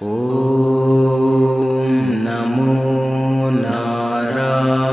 ఓం నమో నారాయణాయ.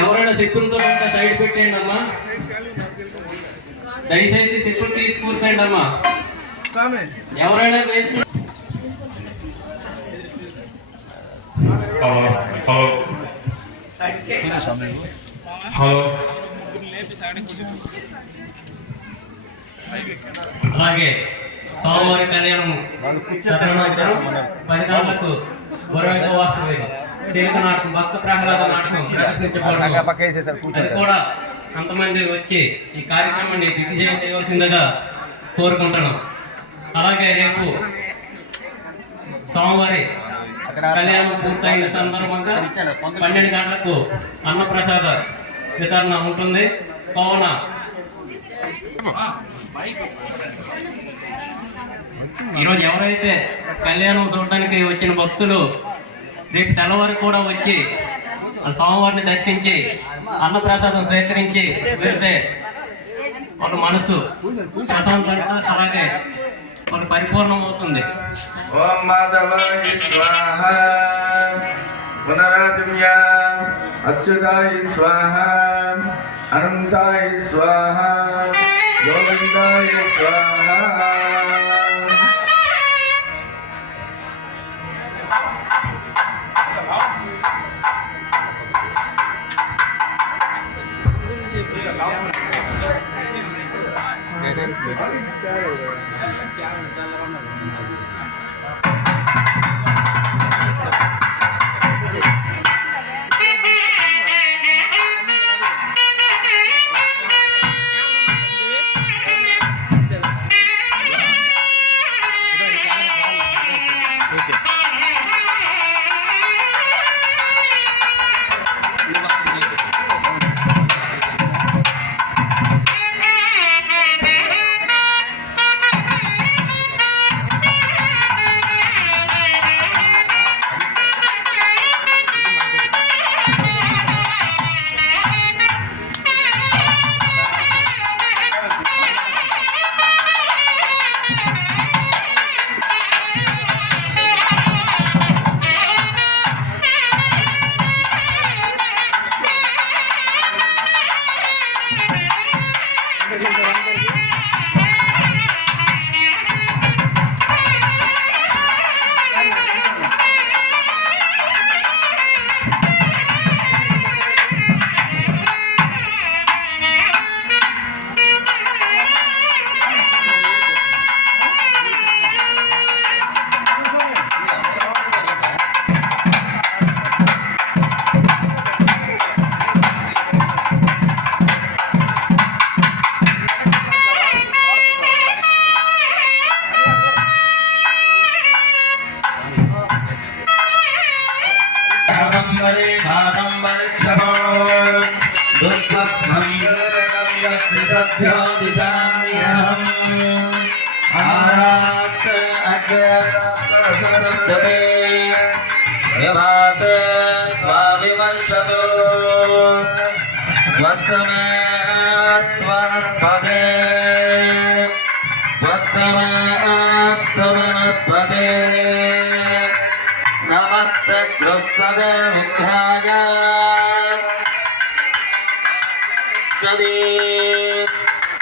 ఎవరైనా చెప్పులతో ఉంటే సైడ్ పెట్టేయండి అమ్మా. దయచేసి చెప్పులు తీసి కూర్చోండి అమ్మా. ఎవరైనా వేసి అలాగే సోమవారి కళ్యాణం 10 గంటలకు గురవైన వాస్తవం తెలుగు నాటకం భక్త ప్రహ్లాద నాటకం అది కూడా అంతమంది వచ్చి ఈ కార్యక్రమాన్ని దిగ్విజయం చేయవలసిందిగా కోరుకుంటున్నాం. అలాగే రేపు సోమవారి కళ్యాణం పూర్తయిన సందర్భంగా 12 గంటలకు అన్నప్రసాద వితరణ ఉంటుంది. కావున ఈరోజు ఎవరైతే కళ్యాణం చూడడానికి వచ్చిన భక్తులు రేపు తెల్లవారు కూడా వచ్చి స్వామివారిని దర్శించి అన్నప్రసాదం స్వీకరించి వెళ్తే వాళ్ళ మనసు ప్రశాంతంగా అలాగే వాళ్ళ పరిపూర్ణం అవుతుంది. ఓం మాధవాయ స్వాహ, పునరాత్మ్య అచ్యుతాయ స్వాహ, అనంతాయ స్వాహ, గోవిందాయ స్వాహ.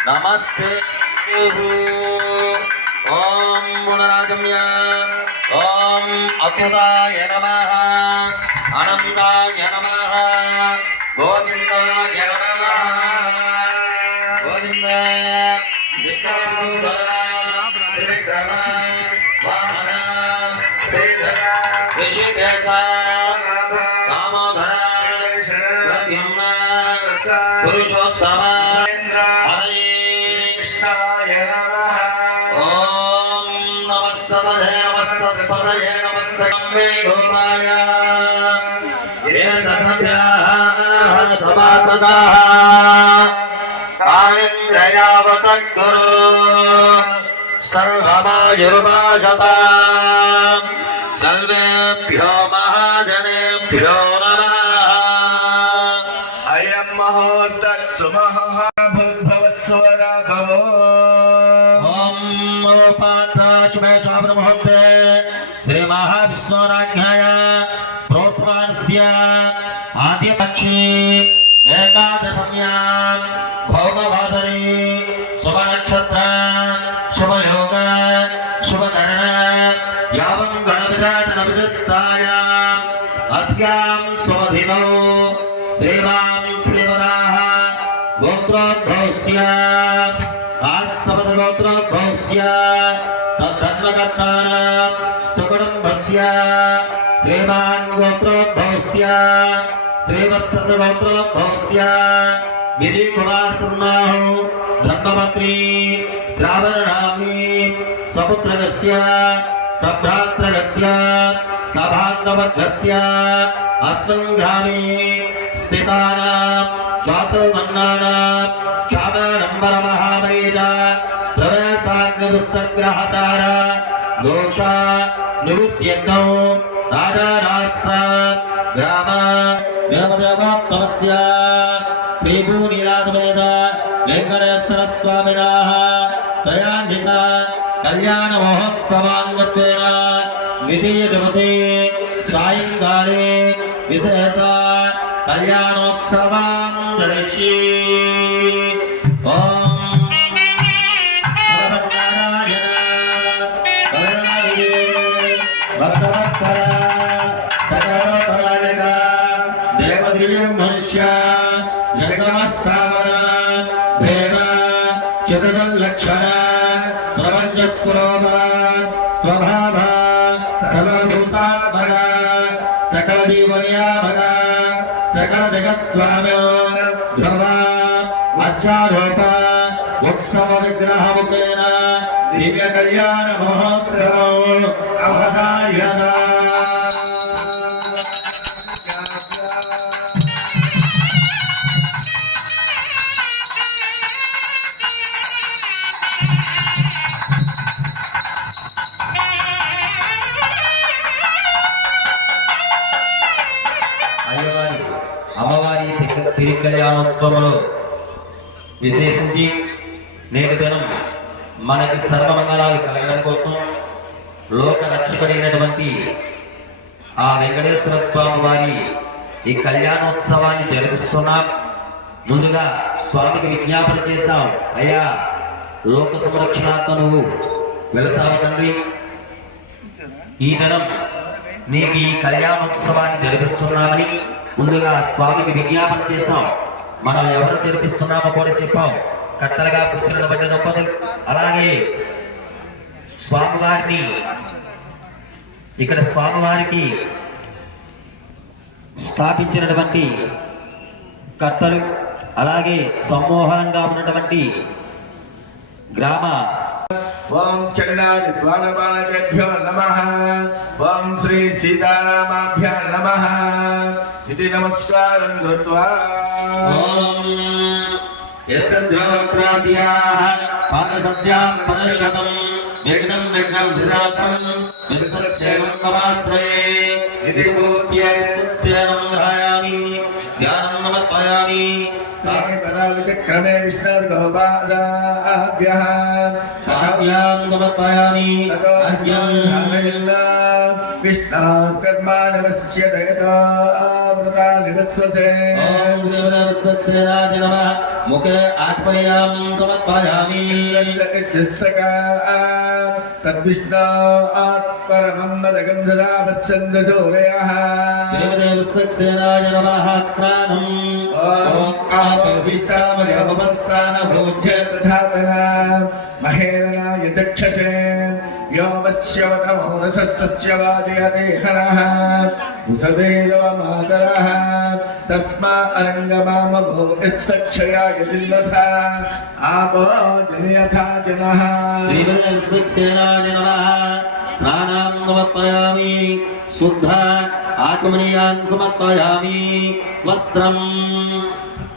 नमस्ते ओम गुणराजम्य ओम अद्भुताय नमः अनंताय नमः गोविंदाय नमः गोविंद विष्णुधर वामन श्रीधर ऋषिकेश दामोदर प्रद्युम्न पुरुषोत्तम सर्वेभ्यो महाजनेभ्यो नमः। अयं मुहूर्तः सुमुहूर्तः भवो। ओम पात्राशुभे मुहूर्ते श्री महाविष्णुराज्ञाय प्रोत्वानस्य आदिपक्षे एकादशम्यां भौमवादने शुभनक्षत्र शुभयोग शुभकरण यावं गणविधानविदस्तायाम् अस्यां शुभदिनौ श्रीराम श्रीवराह गोत्रोद्भवस्य आस्सवदगोत्रोद्भवस्य तद्धर्मकर्तानां सुकुटुम्बस्य श्रीमान् गोत्रोद्भवस्य श्रीवत्सगोत्रोद्भवस्य विधिकुमारसन्नाहो धर्मपत्नी श्रावणनाम्नी सपुत्रकस्य सभ्रात्रकस्य सभान्तवर्गस्य अस्मिन् ग्रामे स्थितानां चातुर्वर्णानां क्षामानम्बरमहावेद प्रवेशाग्निदुष्टग्रहतार दोष निवृत्त्यर्थौ राजाराष्ट्र ग्राम देवदेवोत्तमस्य श्रीभूनीलासमेत वेङ्कटेश्वर स्वामिनः त्रयान्वित कल्याण महोत्सवाङ्गत्वेन द्वितीय दिवसे सायङ्काले विशेष कल्याणोत्सवां दर्शये। मनुष्य जगमस्थावर भेद चतुर्लक्षण प्रपंच स्वरूप स्वभाव सर्वभूतात्मक सकल जीवन्याभग सकल जगत स्वामी ध्रुव अध्यारोप उत्सव विग्रह मुखेन दिव्य कल्याण महोत्सव अवधार्यता। అమ్మవారి తిరు కళ్యాణోత్సవంలో విశేషించి నేటి దినం మనకి సర్వమంగళాలు కలగడం కోసం లోక రక్షకుడైనటువంటి ఆ వెంకటేశ్వర స్వామి వారి ఈ కళ్యాణోత్సవాన్ని జరిపిస్తున్నాం. ముందుగా స్వామికి విజ్ఞాపన చేశాం, అయ్యా లోక సంరక్షణార్థం నువ్వు వెలసావు తండ్రి, ఈ దినం నీకు ఈ కళ్యాణోత్సవాన్ని జరిపిస్తున్నామని ముందుగా స్వామికి విజ్ఞాపన చేశాం. మనం ఎవరు జరిపిస్తున్నామో కూడా చెప్పాం. కట్టలుగా పుట్టిన బట్టి దంపతులు, అలాగే స్వామివారిని ఇక్కడ స్వామివారికి స్థాపించినటువంటి కర్తలు, అలాగే సమ్మోహనంగా ఉన్నటువంటి గ్రామ ओम चंडाली द्वारपालकेभ्यो नमः। ओम श्री सीतारामाभ्यो नमः इति नमस्कारं कृत्वा ओम यस्याद्वाक्राद्याः पादसद्यां पदशतं विघ्नं विघ्नं विरातं विश्वक्सेनं नमाश्रये इति पूज्य सुक्सेनं ध्यायामि ध्यानं नमस्कारयामि सामिपदाविचक्रमे विष्णुर्गोपादाभ्यः आज्ञां नमस्कारयामि ततो ध्यानविन्दा विष्णुर्कर्माणवस्य दयता व्रता निवस्वसे ॐ गुरुदेवस्य नमः मुखे आत्मयां नमस्कारयामि तद्विष्णु आत्परमं मदगं ददा पश्यन्त सूरयः देवस्य नमः स्नानम् भोज्यतधातना महेरणाय चक्षसे यो वश्यवतमो रसस्तस्य वादयदेहनः उसदेव मातरः तस्मा अरङ्गमामभो यस्सक्षयाय जिन्वथा आपो जनयथा जनः श्रीदेवस्य नमः स्नानां समर्पयामि शुद्ध आचमनीयान् समर्पयामि वस्त्रम्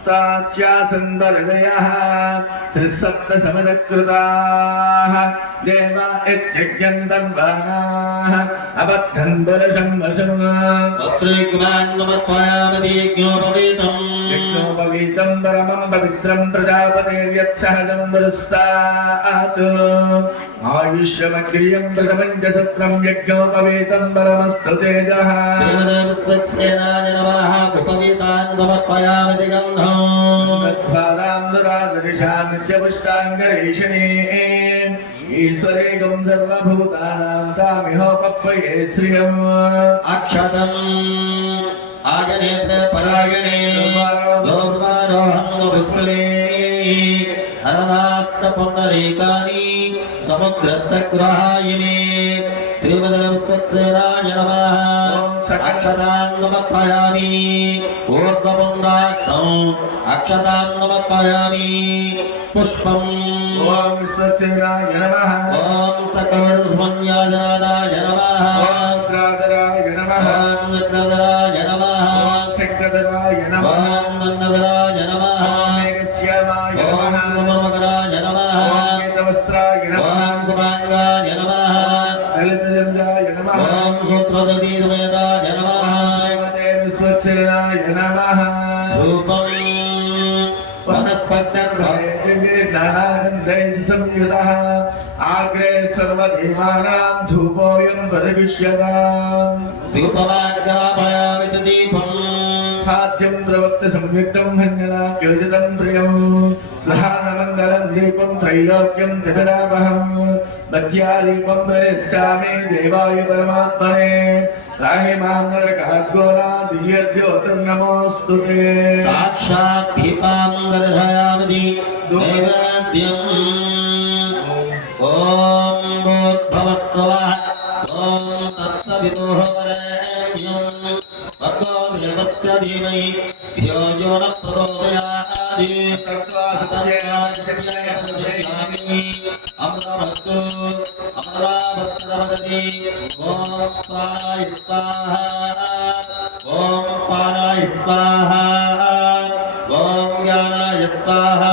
तास्यासन्दरदयः त्रिसप्तसमदकृताः देवा यज्ञन्तन्वानाः अबद्धन् बलशं वशं वस्त्रैक्मान् समर्पयामि यज्ञोपवीतम् यज्ञोपवीतं परमं पवित्रं प्रजापतेर्यत्सहजं वरुस्तात् आयुष्यमग्रियं प्रथमं च सत्रं यज्ञोपवीतं परमस्तु तेजः श्रीदेवस्य नमः उपवीतान् समर्पयामि दिगन्धम् नित्यपुष्टाङ्गरेषणे ईश्वरे गं सर्वभूतानां तामिहोपह्वये श्रियम् अक्षतम् आजनेत्र परायणे पुष्पले अनदास्य पुण्डरीकानि समुद्रस्य ग्रहायिने श्रीदेवस्य नमः अक्षतां नमस्कारयामि ऊर्ध्वपुण्डार्थम् अक्षतां नमस्कारयामि पुष्पम् ॐ सत्सेनाय नमः ॐ सकलसुमन्याजनादाय नमः ॐ द्राधराय नमः ॐ मित्रधराय नमः ॐ शङ्खधराय नमः ॐ नन्दधराय नमः ॐ मेघश्यामाय ॐ नमः समर्मकराय नमः ॐ श्वेतवस्त्राय नमः ॐ सुभाङ्गाय नमः ललितजङ्गाय नमः ॐ सूत्रदधीसमेताय नमः श्रीमते विश्वक्सेनाय नमः धूपम् नानागन्धैः संयुतः आग्रे सर्वदेवानां धूपोऽयं प्रदिश्यताम् धूपमाग्रापयामि च दीपम् साध्यं प्रवक्त संयुक्तं हन्यना योजितं प्रियं प्रधानमङ्गलं दीपं त्रैलोक्यं जगदावहं मध्यादीपं प्रयच्छामि देवाय परमात्मने राहिमाङ्गलकाद्गोला दिव्यज्योतिर्नमोऽस्तु ते साक्षात् दीपां दर्शयामि नैवेद्यम् ॐ भूर्भुवस्सुवः ॐ तत्सवितुर्वरेण्यं भर्गो देवस्य धीमहि धियो यो न प्रचोदयात् अमृतमस्तु अमृतावस्तरवदति ॐ प्राणाय स्वाहा ॐ पानाय स्वाहा ॐ ज्ञानाय स्वाहा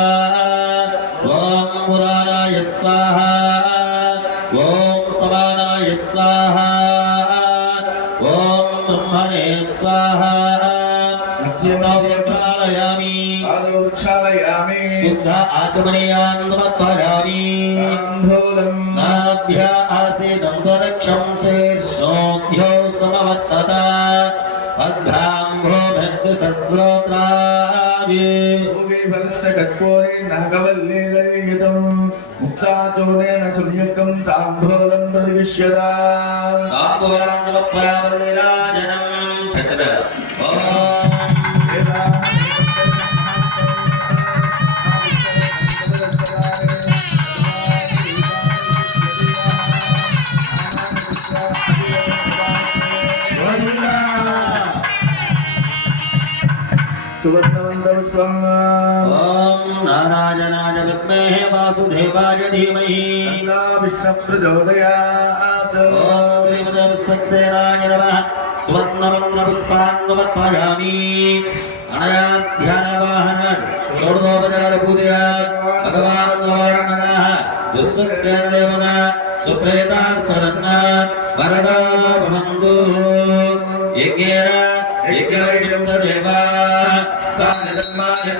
ॐ पुराणाय स्वाहा ॐ समानाय स्वाहा ॐ ब्रह्मणे स्वाहा प्रक्षालयामि आदौक्षालयामि शुद्ध आत्मनीयान् समर्पयामि नाभ्य आसीदं ददक्षं शीर्षोऽभ्यो समवर्तत पद्भ्यां भूमिर्दशस्रोत्रादि भुवि वरस्य कर्पूरे नागवल्लीदयुतं मुक्ताचूर्णेन संयुक्तं ताम्बूलं प्रदिश्यताम् ताम्बूलं समर्पयामि नीराजनं सुवर्णवन्दपुष्पम् ॐ नारायणाय विद्महे वासुदेवाय धीमहि विष्णुप्रचोदयात् ॐ श्रीमद्सक्सेनाय नमः स्वर्णमन्त्रपुष्पान् समर्पयामि अनया ध्यानवाहनात् षोडशोपचारपूजया भगवान् नमः विश्वक्सेन देवता सुप्रेतान् स्वदन्ना वरदा भवन्तु यज्ञेन यज्ञवैविन्ददेवा तानि धर्माणि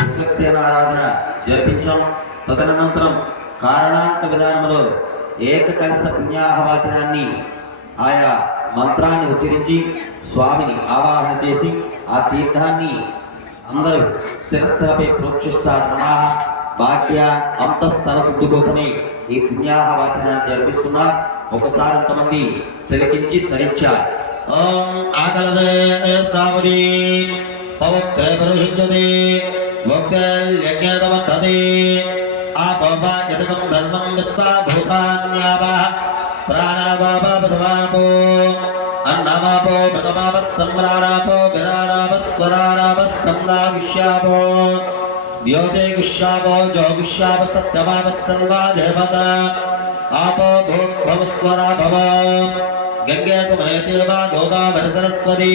విశ్వక్సేన ఆరాధన జరిపించాం. తదనంతరం కారణాంక విధానంలో ఏకకలశ పుణ్యాహవాచనాన్ని ఆయా మంత్రాన్ని ఉచ్చరించి స్వామిని ఆవాహన చేసి ఆ తీర్థాన్ని అందరూ శిరస్సులపై ప్రోక్షిస్తారు. నమః భాగ్య అంతఃస్థల శుద్ధి కోసమే ఈ పుణ్యాహవాచనాన్ని జరిపిస్తున్నారు. ఒకసారి అంతమంది తిలకించి ధరించారు. ఓం ఆకలదే సావధి పవిత్ర పరుహించదే భోక్తల్యజ్ఞతమత్తదే ఆపవాయతకం ధర్మం విశ్వభూతాన్యావః ప్రాణావాపో అన్నమాపో ప్రథమాపः సమ్రాడాపో విరాడాపः స్వరాడాపः స్కందాగుష్యాపో ద్యోతేగుష్యాపో జోగుష్యాప సత్యమాపः సర్వా దేవతా आपो भवस्वरा भव गंगे तुमनेतेवा गोदावरी सरस्वती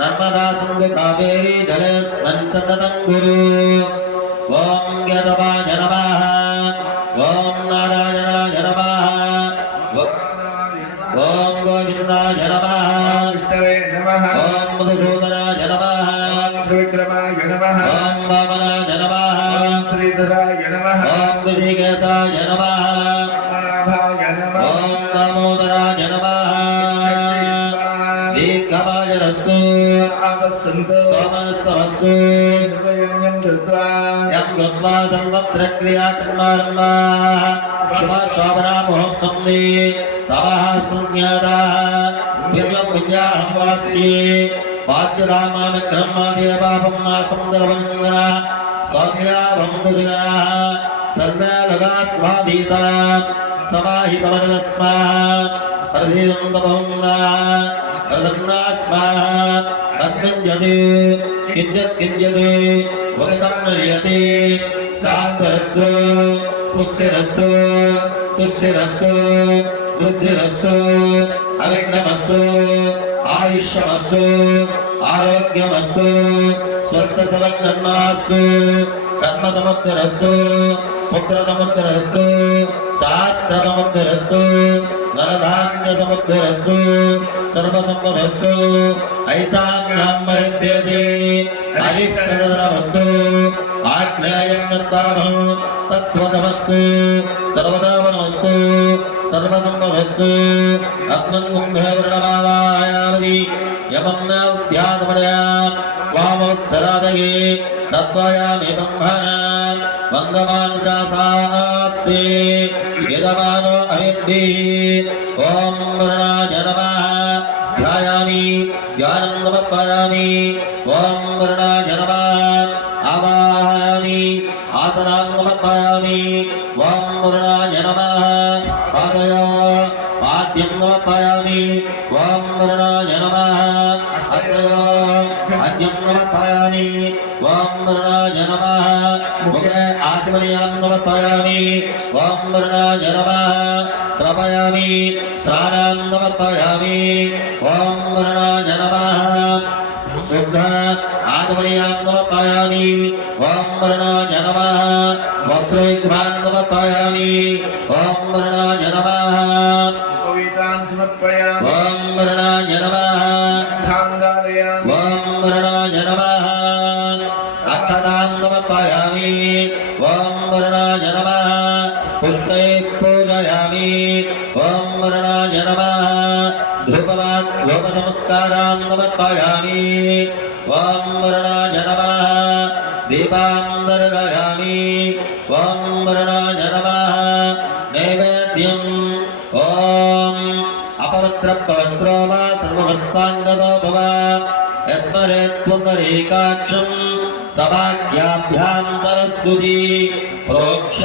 नर्मदा सिंधु कावेरी जलेस्मिन् सन्निधं कुरु ओम गदवाय नमः ओम नारायणाय नमः ओम गोविन्दाय नमः विष्णवे नमः ओम मधुसूदनाय नमः ओम त्रिविक्रमाय नमः ओम वामनाय नमः ओम श्रीधराय नमः ओम ऋषिकेशाय नमः ओम दामोदराय नमः दीर्घमायुरस्तु सोमनस्समस्तु यं गत्वा सर्वत्र क्रियाकर्मारम्भाः शुभशोभना मुहूर्तन्ते तवः सुज्ञाताः दिव्यं विद्याहं वाच्ये वाच्यरामामिक्रह्मादेवापं मासन्दरवन्दना सौम्या भवन्तुदिगणाः सर्वे लगा स्वाधीता समाहितवदस्माः प्रथिदन्तभवन्दाः प्रदन्ना स्वाहा अस्मिन् यदि किञ्चित् वगतं नर्यते शान्तरस्तु पुष्टिरस्तु तुष्टिरस्तु बुद्धिरस्तु अविघ्नमस्तु आयुष्यमस्तु आरोग्यमस्तु स्वस्थसमग्नन्मास्तु कर्मसमुद्धरस्तु पुत्रसमुद्धरस्तु शास्त्रसमुद्धरस्तु नरधान्यसमुद्धरस्तु सर्वसम्पदस्तु ऐशान्यां परित्यजे अलिष्टनदरमस्तु आग्नेयं दत्तामः तत्त्वतमस्तु सर्वदावनमस्तु सर्वसम्पदस्तु अस्मन् कुम्भे वर्णमावायामति यमं न उद्यातमडया वामवत्सरादये तत्त्वयामि ब्रह्मणा वन्दमानदासास्ते यजमानो अविद्भिः ॐ वर्णाय नमः ध्यायामि ध्यानं समर्पयामि ॐ वर्णाय नमः आवाहयामि आसनां समर्पयामि ॐ वर्णाय नमः पादयो पाद्यं समर्पयामि ॐ वर्णाय नमः हस्तयो आद्यं समर्पयामि ॐ वर्णाय नमः मुखे आत्मनीयं समर्पयामि ॐ वर्णाय नमः श्रावयामि श्राणां समर्पयामि ॐ वर्णाय नमः शुद्ध आत्मनीयं समर्पयामि ॐ वर्णाय नमः वस्त्रैर्घ्रान् समर्पयामि ॐ वर्णाय नमः पवित्रान् समर्पयामि ॐ वर्णाय नमः धान्दालयामि ॐ वर्णाय नमः अक्षतां సమర్పయామి ఓం వరుణాయ నమః పుష్పై పూజయామి ఓం వరుణాయ నమః ధూపవాత్ ధూప నమస్కారాం సమర్పయామి ఓం వరుణాయ నమః దీపాం దర్శయామి ఓం వరుణాయ నమః నైవేద్యం ఓం అపవిత్ర పవిత్రో వా సర్వవస్తాంగతో భవ యస్మరేత్పుండరీకాక్షం సభాఖ్యాభ్యాంతరస్సుజీ ప్రోక్ష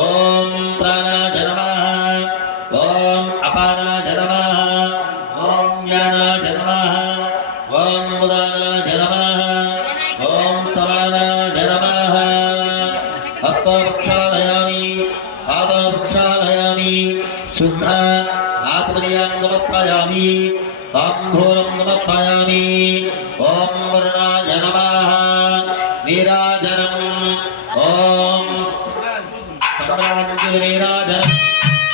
ఓం ప్రాణాయ నమః ఓం అపానాయ నమః ఓం జ్ఞానాయ నమః ఓం ఉదానాయ నమః ఓం సమానాయ నమః హస్తో ప్రక్షాళయామి పాదో ప్రక్షాళయామి శుద్ధ ఆత్మనీయం సమర్పయామి తాంబూలం సమర్పయామి ఓం వరుణాయ నమః నీరాజనం ఓం సంప్రాజం నీరాజనం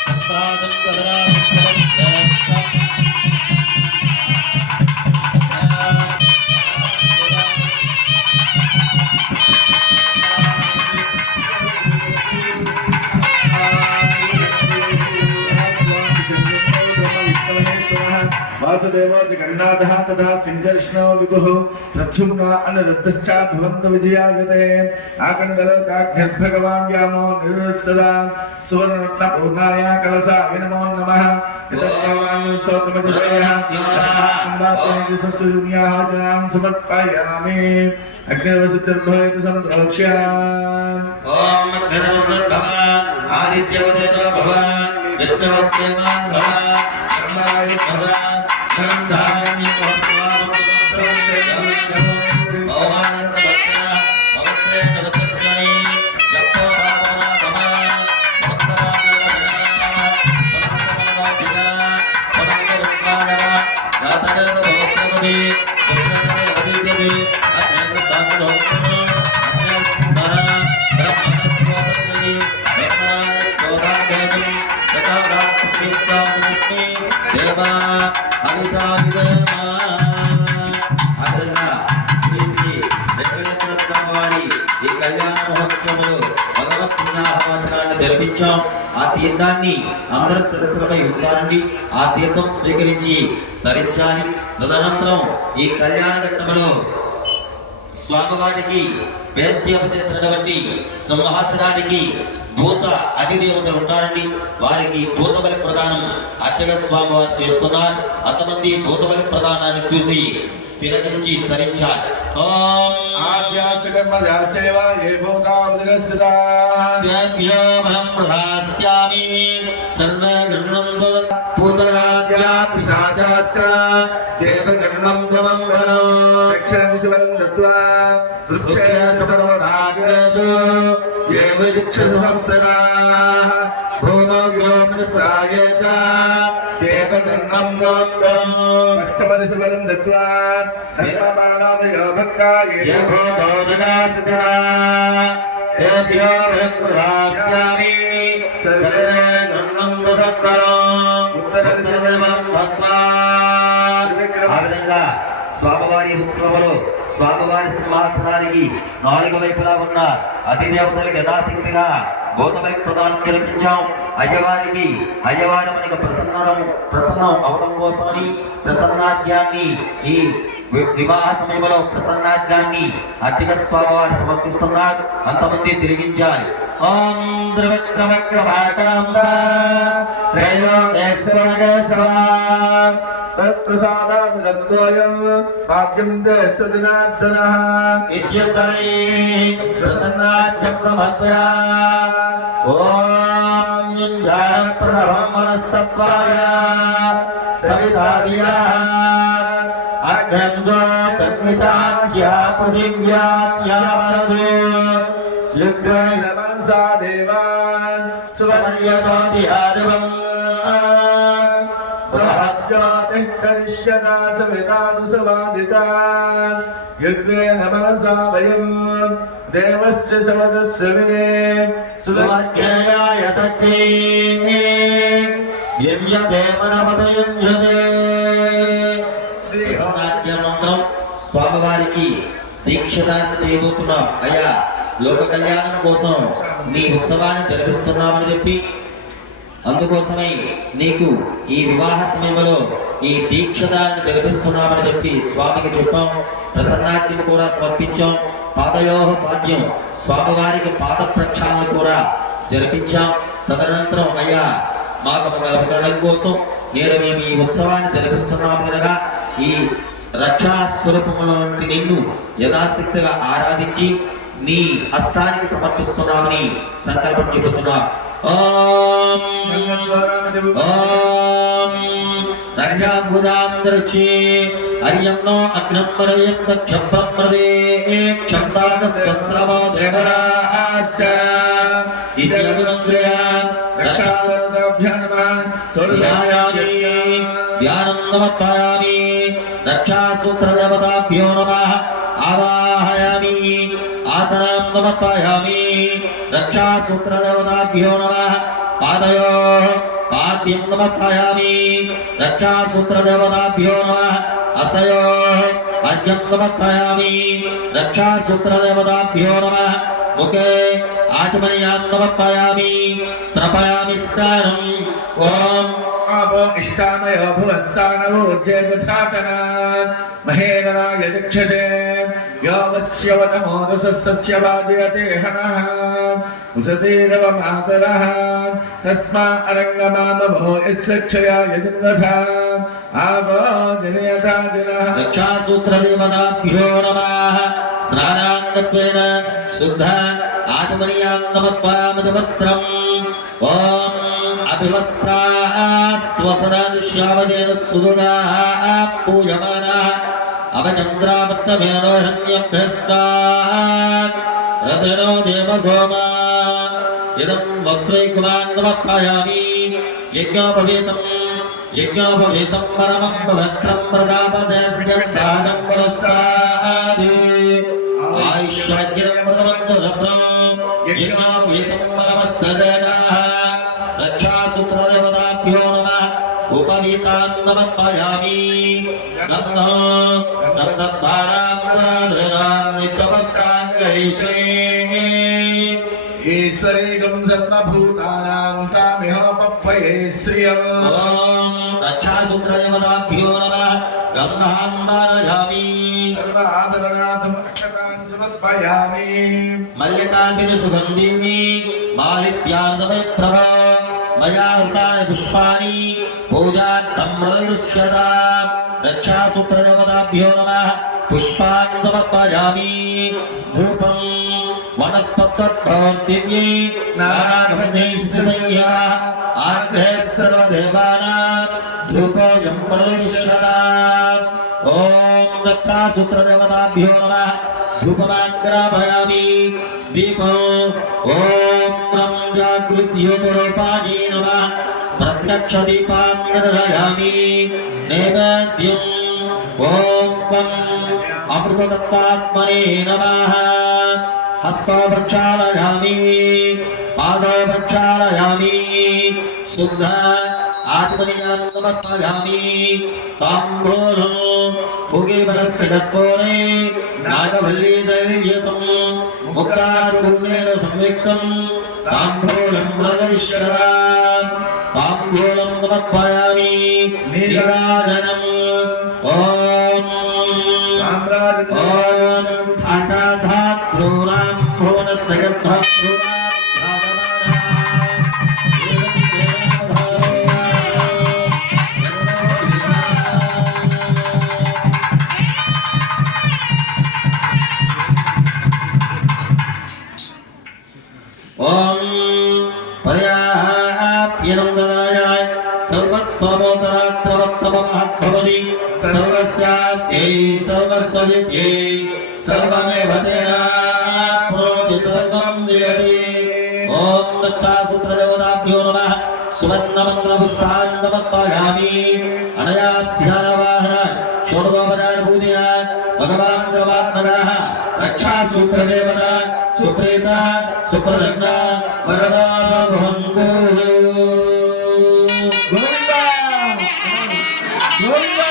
సంప్రాజం वासुदेवो जगन्नाथः तथा सिंहर्ष्णो विभुः प्रद्युम्ना अनिरुद्धश्च भवन्त विजयागते आकण्डलोकाग्निर्भगवान् व्यामो निर्वस्तदा सुवर्णरत्नपूर्णाय कलशाय नमो नमः स्तोत्रमतिभयः अम्बात्मनिसुसुयुग्याः जनां समर्पयामि अग्निर्वसितिर्भवेत् सन्तोष्य ओम अग्निर्वसितिर्भव आदित्यवदेतो भव विष्णुवदेवान् भव शर्माय भव ग्रन्थाय జరిపించాం. ఆ తీర్థాన్ని అందరి సరస్సులపై ఉంచాలండి. ఆ తీర్థం స్వీకరించి ధరించాలి. తదనంతరం ఈ కళ్యాణ ఘట్టంలో స్వామివారికి వేద్యం చేసినటువంటి సింహాసనానికి భూత అధిదేవతలు ఉంటారండి. వారికి భూత బలి ప్రదానం అర్చక స్వామి వారు చేస్తున్నారు. అంతమంది భూత బలి ప్రదానాన్ని చూసి తిరగించి ధరించాలి. ఓం ఆద్యాసకర్మజాచైవ ఏ భూతావదిగస్థితాః ప్రదాస్యామి సర్వగణం పూతరాజ్యాపిశాచాశ్చ దేవగణం త్వమం వనో రక్షణదిశవం దత్వా వృక్షేషు పర్వతాగ్రేషు ఏ విదిక్షసహస్రాః భూమో వ్యోమనిసాయ చ దేవగణం త్వమం వనో పశ్చిమదిశవం దత్వా అర్పమాణాదయో భక్తాయ ఏ భూతోదనాసితః ఏభ్యో ప్రదాస్యామి సర్వగణం దత్వా ఆ విధంగా స్వామివారి ఉత్సవంలో స్వామివారి సింహాసనానికి 4 వైపులా ఉన్న అధిదేవతలకు యథాశక్తిగా భూతబలి ప్రదానం జరిపించాం. అయ్యవారి మనకి ప్రసన్నం అవడం కోసమని ప్రసన్నాద్యాన్ని ఈ వివాహ సమయంలో ప్రసన్నాద్యాన్ని అర్చక స్వామివారు సమర్పిస్తున్నారు. అంతమంది తిరిగించాలి. ఓం ద్రవక్రమక్రమాకాంబ తత్ప్రసాదామిదత్వయం భాగ్యం దేస్తదినార్దనః ఇత్యుత్తరై ప్రసన్నాద్యం ప్రమత్యా ఓం జ్ఞానప్రదం మనస్తత్వాయ సవితాదియా అగ్రంగో తన్మితాఖ్యా పృథివ్యాత్యావరదో యుగ్రమన్సా దేవాన్ సువర్యతోదిహారివం కరిష్యదా సవితానుసవాదితాన్ యుగ్రేణ మనసా వయం దేవస్య సవదస్య మే సువర్గయాయ సత్యే యమ్యదేవనమదయం యదే. స్వామివారికి సంవత్సరానికి దీక్షదానం చేయబోతున్నాం అయ్యా. లోక కళ్యాణం కోసం నీ ఉత్సవాన్ని జరిపిస్తున్నామని చెప్పి అందుకోసమై నీకు ఈ వివాహ సమయంలో ఈ దీక్షదాన్ని జరిపిస్తున్నామని చెప్పి స్వామికి చెప్పాం. ప్రసన్నార్తిని కూడా సమర్పించాం. పాదయోహ పాద్యం స్వామివారికి పాద ప్రక్షాళన కూడా జరిపించాం. తదనంతరం అయ్యా మాకు మంగళం కోసం నేడు మేము ఈ ఉత్సవాన్ని జరిపిస్తున్నాము కనుక ఈ రక్షా స్వరూపంలో నిన్ను యథాశక్తిగా ఆరాధించి నీ హస్తానికి సమర్పిస్తున్నామని సంకల్పం చెబుతున్నాం. ఓం ఓం రక్షాభూదాంతరిక్షే హరియంనో అగ్నమరయం దక్షప్రదే క్షంతాకస్వస్రవో దేవరాశ్చ ఇతి అభిమంత్రయా ధ్యానం సమర్పయామి. రక్షాసూత్రదేవతాభ్యో నమః ఆవాహయామి. ఆసనం సమర్పయామి. రక్షాసూత్రదేవతాభ్యో నమః పాదయోః పాద్యం సమర్పయామి. రక్షాసూత్రదేవతాభ్యో నమః అసయోః అర్ఘ్యం సమర్పయామి. రక్షాసూత్రదేవతాభ్యో నమః ముఖే ఆచమనీయాం సమర్పయామి. స్నపయామి స్నానం. ఓం आपो इष्टामयो भुवस्तानवोर्जेदधातना महेरणाय दिक्षसे यो वस्यवतमोदसस्तस्य वाजयते हनः मुसतीरव मातरः तस्मा अरङ्गमामभो यस्यक्षया यजन्वथा आपो जनयथा जनः. रक्षासूत्रदेवताभ्यो नमः. स्नानाङ्गत्वेन शुद्ध आत्मनीयां समर्पयामि वस्त्रम्. ओम अभिवस्त्राः स्वसरानुष्यावदेन सुदुदाः पूजमानाः अवचन्द्रापत्तमेनोहन्यभ्यस्तात् रतनो देवसोमा. इदं वस्त्रैकुमान् समर्पयामि. यज्ञोपवीतं परमं पवित्रं प्रदापदेभ्यस्सादं पुरस्तात् आयुष्यज्ञं प्रथमं यज्ञोपवीतं परमस्तदेनः. रक्षासूत्रदेवताभ्यो नमः. उपवीतां समर्पयामि. ईश्वरीगं सर्वभूतानां तामिहोपह्वये श्रियम्. ओम रक्षासूत्रदेवताभ्यो नमः. गन्धां धारयामि. सर्वाभरणार्थम् अक्षतान् समर्पयामि. मल्लिकादिनि सुगन्धीनि मालित्यार्धवैप्रभ मया हृतानि पुष्पाणि पूजार्थं मृदयुष्यता. रक्षासूत्रदेवताभ्यो नमः. पुष्पान् समर्पयामि. धूपं वनस्पतत्प्रवर्तिन्यै नानागन्धैः आग्रहे सर्वदेवानां धूपोऽयं मृदयुष्यता. ओम रक्षासूत्रदेवताभ्यो नमः. धूपमाग्रापयामि. दीपो ओम ब्रह्म व्याकुलित्योपरूपाणि नमः. प्रत्यक्षदीपां निर्धयामि. नैवेद्यम् ओम अमृततत्त्वात्मने नमः. हस्तो प्रक्षालयामि. पादो प्रक्षालयामि. शुद्ध आत्मनीयां समर्पयामि. ताम्बूलं भुगिवरस्य दत्पोरे नागवल्ली दैव्यतं मुक्ताचूर्णेन संयुक्तं ताम्बूलं प्रदर्शया. ताम्बूलं समर्पयामि. नीराजनम् ओम ओम अथाधात्रूणां भुवनस्य गन्धपूर्णां ओम पर्याप्यनन्दनाय सर्वस्वमोदरात्रवत्तमहद्भवति. सर्वस्यात्यै सर्वस्वजित्यै सर्वमेव तेनाप्नोति सर्वं जयति. ओम रक्षासूत्रदेवताभ्यो नमः. सुवर्णमन्त्रपुष्पान् समर्पयामि. अनया ध्यानवाहन षोडशोपचार पूजया भगवान् सर्वात्मकः रक्षासूत्रदेवता सुप्रीता सुप्रसन्ना वरदा भवन्तु. गोविन्दा गोविन्दा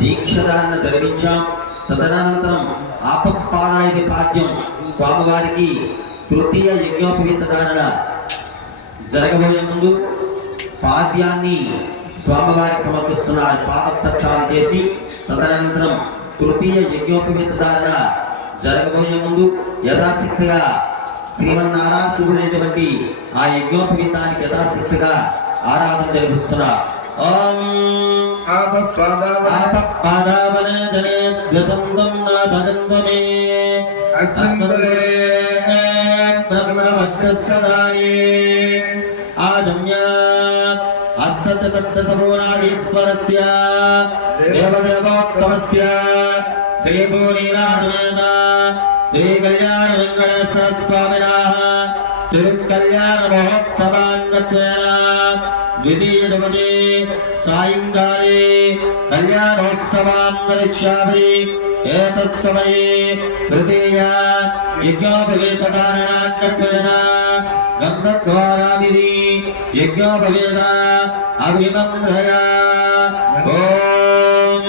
దీక్షదారణ జరిపించాం. తదనంతరం ఆపత్పాదాయికి పాద్యం స్వామివారికి తృతీయ యజ్ఞోపవీత ధారణ జరగబోయే ముందు పాద్యాన్ని స్వామివారికి సమర్పిస్తున్నారు. పాదప్రక్షాళన చేసి తదనంతరం తృతీయ యజ్ఞోపవీత ధారణ జరగబోయే ముందు యథాశక్తిగా శ్రీమన్నారాయణుడైనటువంటి ఆ యజ్ఞోపవీతానికి యథాశక్తిగా ఆరాధన జరిపిస్తున్నారు. ఓం ఆపత్పాదావనే వ్యసంతం నాథగంధమే అస్మరే బ్రహ్మవక్షసదాయే ఆజమ్య అస్సత తత్తసమూనాదీశ్వరస్య దేవదేవోత్తమస్య శ్రీభూనీరాధనేన శ్రీకళ్యాణ వెంకటేశ్వర స్వామినః తిరుకళ్యాణ మహోత్సవాంగత్వేన ద్వితీయవదే సాయంకాలే కళ్యాణోత్సవాం దర్శయామి. ఏతత్ సమయే తృతీయ యజ్ఞోపవేత కారణాంగత్వేన గంధద్వారావిధి యజ్ఞోపవేత అభిమంత్రయ. ఓం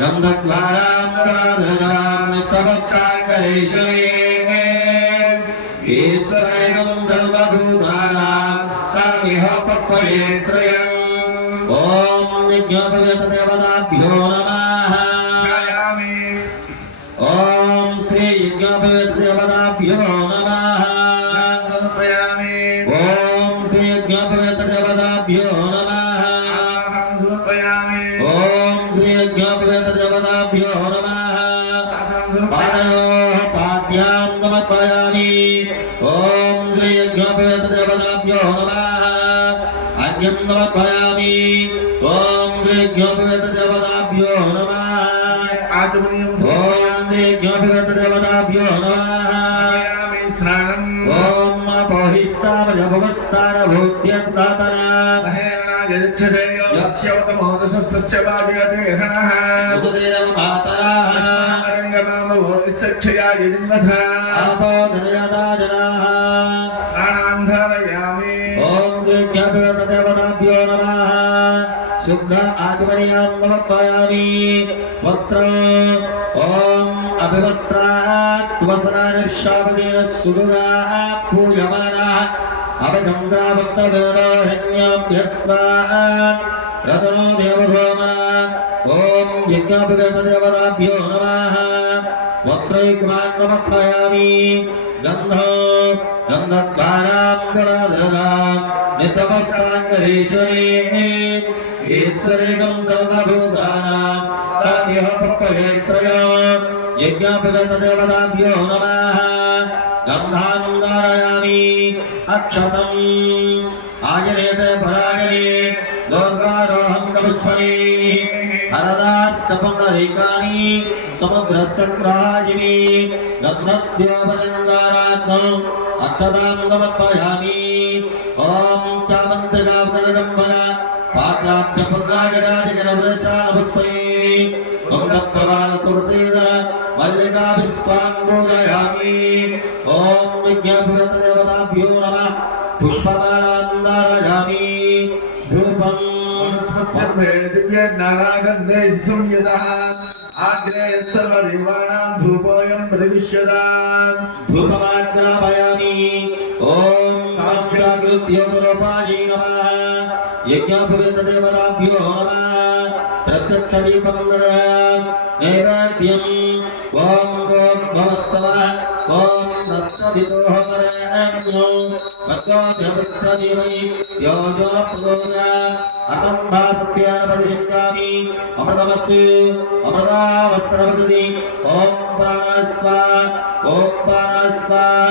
గంధద్వారాంగరాధనామితమస్కాంగలేశ్వరే ఈశ్వరేణం సర్వభూతానాం తామిహ పక్వయే శ్రయం. ఓం యజ్ఞోపవేత దేవతాభ్యో నమః. ఓం శ్రీ యజ్ఞోపవేత దేవతాభ్యో నమః. ఓం శ్రీ యజ్ఞోపవేత దేవతాభ్యో నమః. ఓం శ్రీ యజ్ఞోపవేత దేవతాభ్యో నమః. పాదయోః పాద్యాం సమర్పయామి. ఓం శ్రీ యజ్ఞోపవేత దేవతాభ్యో నమః. అర్ఘ్యం సమర్పయామి. ఓం శ్రీ యజ్ఞోపవేత దేవతాభ్యో నమః. ఓం శ్రీ యజ్ఞోపవేత దేవతాభ్యో నమః. ఓం అపోహిష్టామజభవస్థానభూత్యంతాతన దేవతాభ్యో నమః. శుద్ధ ఆత్మనీయం సమర్పయామి. వస్త్రం ఓం అభివస్త్రాత్ స్వసనానిర్షాపదేన సుగుణా పూయమానః అవగంధ్రాభక్తవేణోహిన్యాభ్యస్వాన్ రతనో దేవసోమ. ఓం యజ్ఞోపవేత దేవతాభ్యో నమః. వస్త్రైక్మాన్ సమర్పయామి. గంధో గంధద్వారాంగరాధనాం నితమస్కాంగలేశ్వరే ఈశ్వరేకం సర్వభూతానాం తామిహ పక్వయే శ్రయం. యజ్ఞోపవేత దేవతాభ్యో నమః. గంధానం ధారయామి. అక్షతం ఆజనేత పరాజనే లోకారోహం గపుష్పణి హరదాస్తపుండరీకాని సముద్రసంగ్రాజిని. గంధస్యోపనంగారాత్మం అక్షతాం సమర్పయామి. ఓం చామంతకాపకలంబర పాత్రాభ్య పుణ్యాగరాజగరవృషాణపుష్పై గంగప్రవాణ తులసీద మల్లికాభిస్వాంగోగయామి. ఓం యజ్ఞోపవేత దేవతాభ్యో నమః. పుష్పమాలాం ధారయామి. ధూపం దివ్యజ్ఞానాగంధే సంయుతః ఆగ్రే సర్వదేవానాం ధూపోయం ప్రవిశ్యతాం. ధూపమాగ్రాపయామి. ఓం సాక్షాత్కృత్యోపరూపాయై నమః. యజ్ఞోపవేత దేవతాభ్యో నమః. ప్రత్యక్షదీపం దర్శయామి. నైవేద్యం ఓం భవత్సవః. ఓం తత్సవితుః వరేణ్యో భగవద్భవత్సవీమై యో యో ప్రచోదయాత్. అతం భాసత్యానపరిహింగామి. అమృతమస్తు అమృతావస్త్రవదతి. ఓం ప్రాణాయ స్వాహా. ఓం ప్రాణాయ స్వాహా.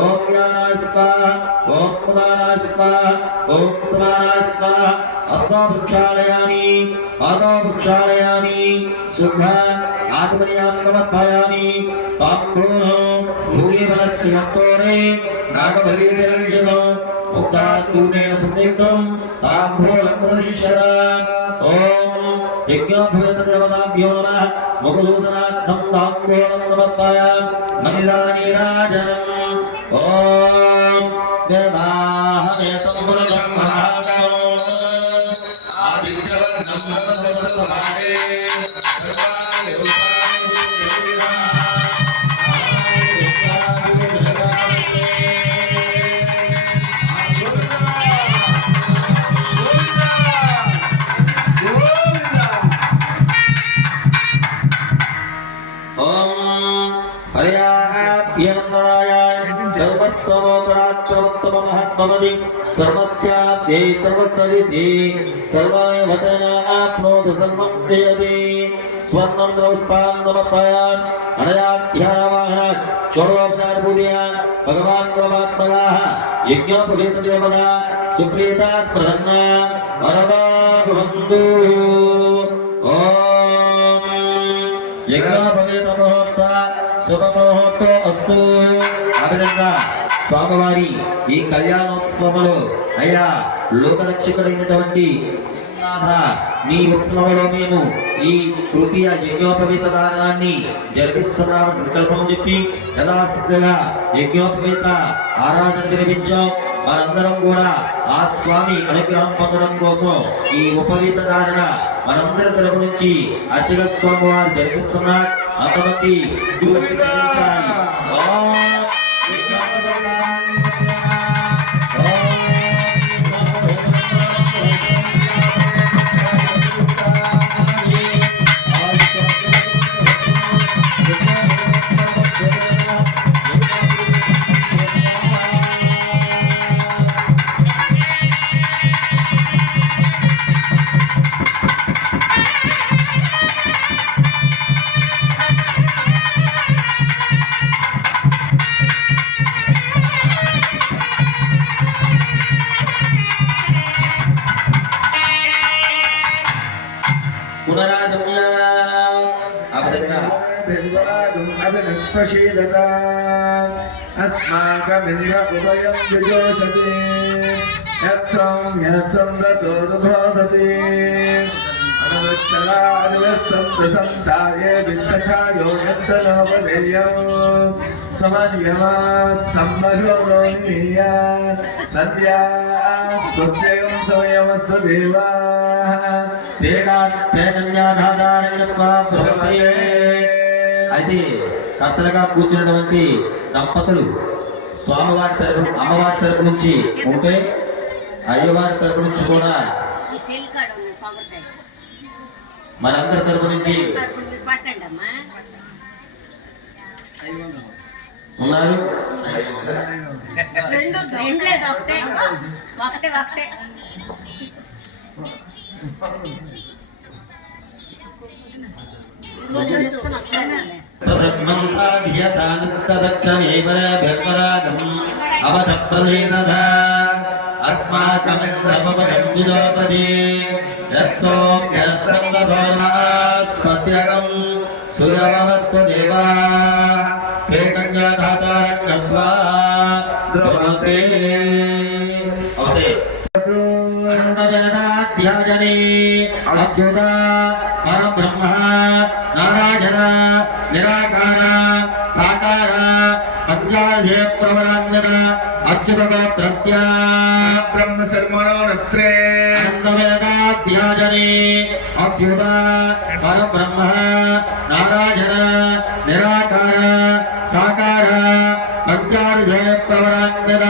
ఓం జ్ఞానాయ స్వాహా. ఓం ప్రదానాయ స్వాహా. ఓం సమానాయ స్వాహా. హస్తో వృక్షాలయామి. పాదో వృక్షాలయామి. శుద్ధ ఆత్మనీయం సమర్పయామి. తాంబూలం भूयबलस्यन्तोरे नागबलिर्यजो मुक्तातूनेन संयुक्तं ताम्बूलं प्रदिश्यता ॐ यज्ञोपवेतदेवताभ्यो नमः मुकुदूतनार्थं ताम्बूलं समर्पयामि महिलानीराजनम् ॐ वेदाहमेतं पुरुषं महाकायो आदित्यवर्णं नमस्ते सर्वस्याप्यै सर्वस्वरिति सर्वमेवतेनाप्नोति सर्वं जयति स्वर्णं द्रवस्पान् समर्पयामि अनयाध्यानवाहनात् षोडशोपचारपूजयान् भगवान् परमात्मनः यज्ञोपवीतदेवता सुप्रीतात् प्रसन्ना वरदा भवन्तु ॐ यज्ञोपवीतमुहूर्त శుభముహూర్తం అస్తు. ఆ విధంగా స్వామివారి ఈ కళ్యాణోత్సవంలో అయ్యా లోకరక్షకుడైనటువంటి నీ ఉత్సవంలో మేము ఈ తృతీయ యజ్ఞోపవీత దానాన్ని జరిపిస్తున్నామని వికల్పం చెప్పి యథాశక్తిగా యజ్ఞోపవీత ఆరాధన జరిపించాం. మనందరం కూడా ఆ స్వామి అనుగ్రహం పొందడం కోసం ఈ ఉపవీత ధారణ మనందరి తరపు నుంచి అర్చక స్వామి వారు జరిపిస్తున్నారు. అంతమంది अस्माकमिन्द्र उदयं विजोषति यत्सं यत्सन्दतोर्भवति अनुवत्सरादिवत्सन्तसन्ताये वित्सखायो यत्तनोपदेयं समन्यमा सम्मधोरोमिया सद्या स्वच्छं समयमस्तु देवा तेनान्याधादारण्यत्वा भवते. అయితే కర్తలుగా కూర్చున్నటువంటి దంపతులు స్వామివారి తరపు అమ్మవారి తరపు నుంచి ఉంటే అయ్యవారి తరపు నుంచి కూడా మనందరి తరపు నుంచి ఉన్నారు. పరబ్రహ్మ నారాయణ నిరాకార సాకార పంచాయే ప్రవరాన్యత అచ్యుత గోత్రస్య బ్రహ్మ శర్మణోత్రే అనంతవేదాధ్యాజనే అచ్యుత పరబ్రహ్మ నారాయణ నిరాకార సాకార పంచాయే ప్రవరాన్యత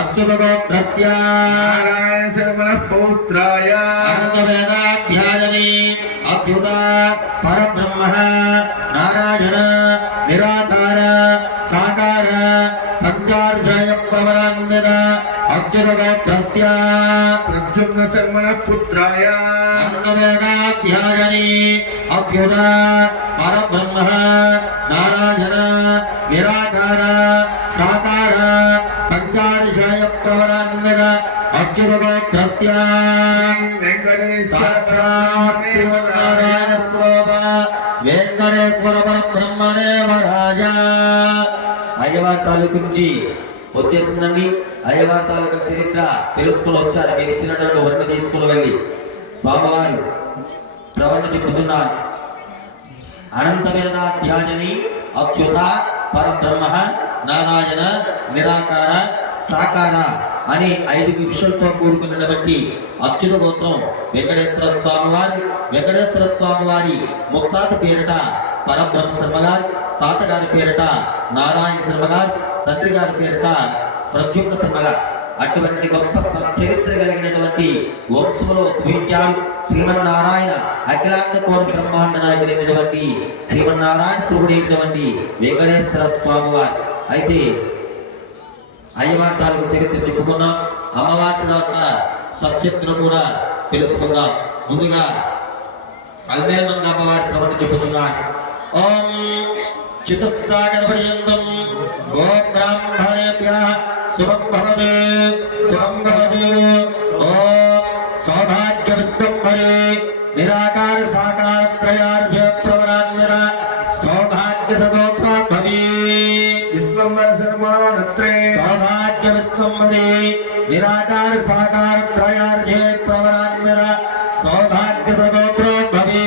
అచ్యుత గోత్రస్య నారాయణ శర్మణ పౌత్రాయ అనంతవేదాధ్యాజనే అచ్యుత పరబ్రహ్మ నారాయణ నిరాకార సాకార పంచార్జయ ప్రవరాన్యత అచ్యుత గోత్రస్య ప్రద్యుమ్న శర్మణ పుత్రాయ అనంతవేదాధ్యాజనే అచ్యుత పరబ్రహ్మ నారాయణ నిరాకార సాకార పంచార్జయ ప్రవరాన్యత అచ్యుత గోత్రస్య వెంకటేశ్వర పరబ్రహ్మణే వరాజ. అయ్యవారి తాలూకు నుంచి వచ్చేసిందండి. అయ్యవారి తాలూకు చరిత్ర తెలుసుకుని వచ్చారు. మీరు ఇచ్చినటువంటి వరిని తీసుకుని వెళ్ళి స్వామివారు ప్రవర్తన చెప్పుతున్నారు. అనంత వేదాధ్యాయని అచ్యుత పరబ్రహ్మ నారాయణ నిరాకార సాకార అని 5 విషయాలతో కూడుకున్నటువంటి అచ్యుత గోత్రం వెంకటేశ్వర స్వామి వారి ముత్తాత పేరిట పరబ్రహ్మ శర్మ గారు, తాతగారి పేరిట నారాయణ శర్మ గారు, తండ్రి గారి పేరిట ప్రద్యుమ్న శర్మ గారు. అటువంటి గొప్ప చరిత్ర కలిగినటువంటి వంశంలో ఉద్భవించాడు శ్రీమన్నారాయణ. అఖిలాండ కోటి బ్రహ్మాండ నాయకుడైనటువంటి శ్రీమన్నారాయణ స్వరుడైనటువంటి వెంకటేశ్వర స్వామి వారు. అయితే అయ్యవారి తాలూకు చరిత్ర చెప్పుకున్నాం. అమ్మవారి దాంట్లో సబ్జెక్టును కూడా తెలుసుకుందాం. ముందుగా అల్మేల్మంగ అమ్మవారి ప్రవృత్తి చెప్పుతున్నారు. ఓం చితస్సాగర పర్యంతం గో బ్రాహ్మణేభ్యః శుభం భవతు శుభం భవతు. ఓం సౌభాగ్య విశ్వంభరే నిరాకార సాకార త్రయార్ధ ప్రవరాన్విర సౌభాగ్య సగోత్రోద్భవీ విశ్వంబర శర్మణోత్రే సౌభాగ్య విశ్వంభరే నిరాకార సాకార త్రయార్ధ ప్రవరాన్విర సౌభాగ్య సగోత్రోద్భవీ